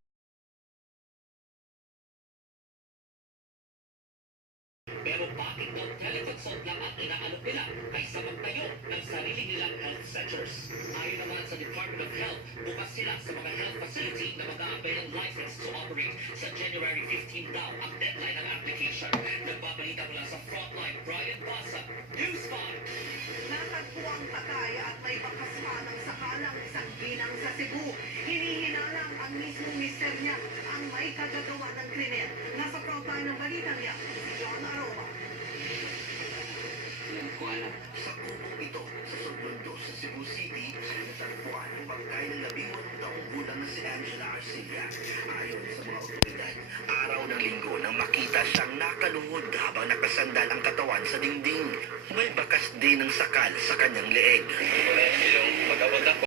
Pero bakit daw teleconsult lang ang inaalok nila kaysa magtayo ng sarili nilang health centers? Ayon naman sa Department of Health, bukas sila sa mga health facility na mag-a-apply ng license to operate. Sa January 15 daw ang deadline ng application. Nagbabalita mula sa frontline, Brian Basa, News 5. Natagpo ang patay at may bakas pa ng sakalang isang ginang sa Cebu. Hinihinalang ang mismong mister niya ang may kagagawa ng krimen. Nasa frontline ng balita niya, si John Aroma. Sa kubong ito, sa Sugmundo, sa Cebu City, natagpuan ang bangkay ng 18 taong gulang na si Angela Arcilla. Ayon sa mga otoridad, araw ng linggo nang makita siyang nakaluhod habang nakasandal ang katawan sa dingding. May bakas din ng sakal sa kanyang leeg. Yung pag-abot ako,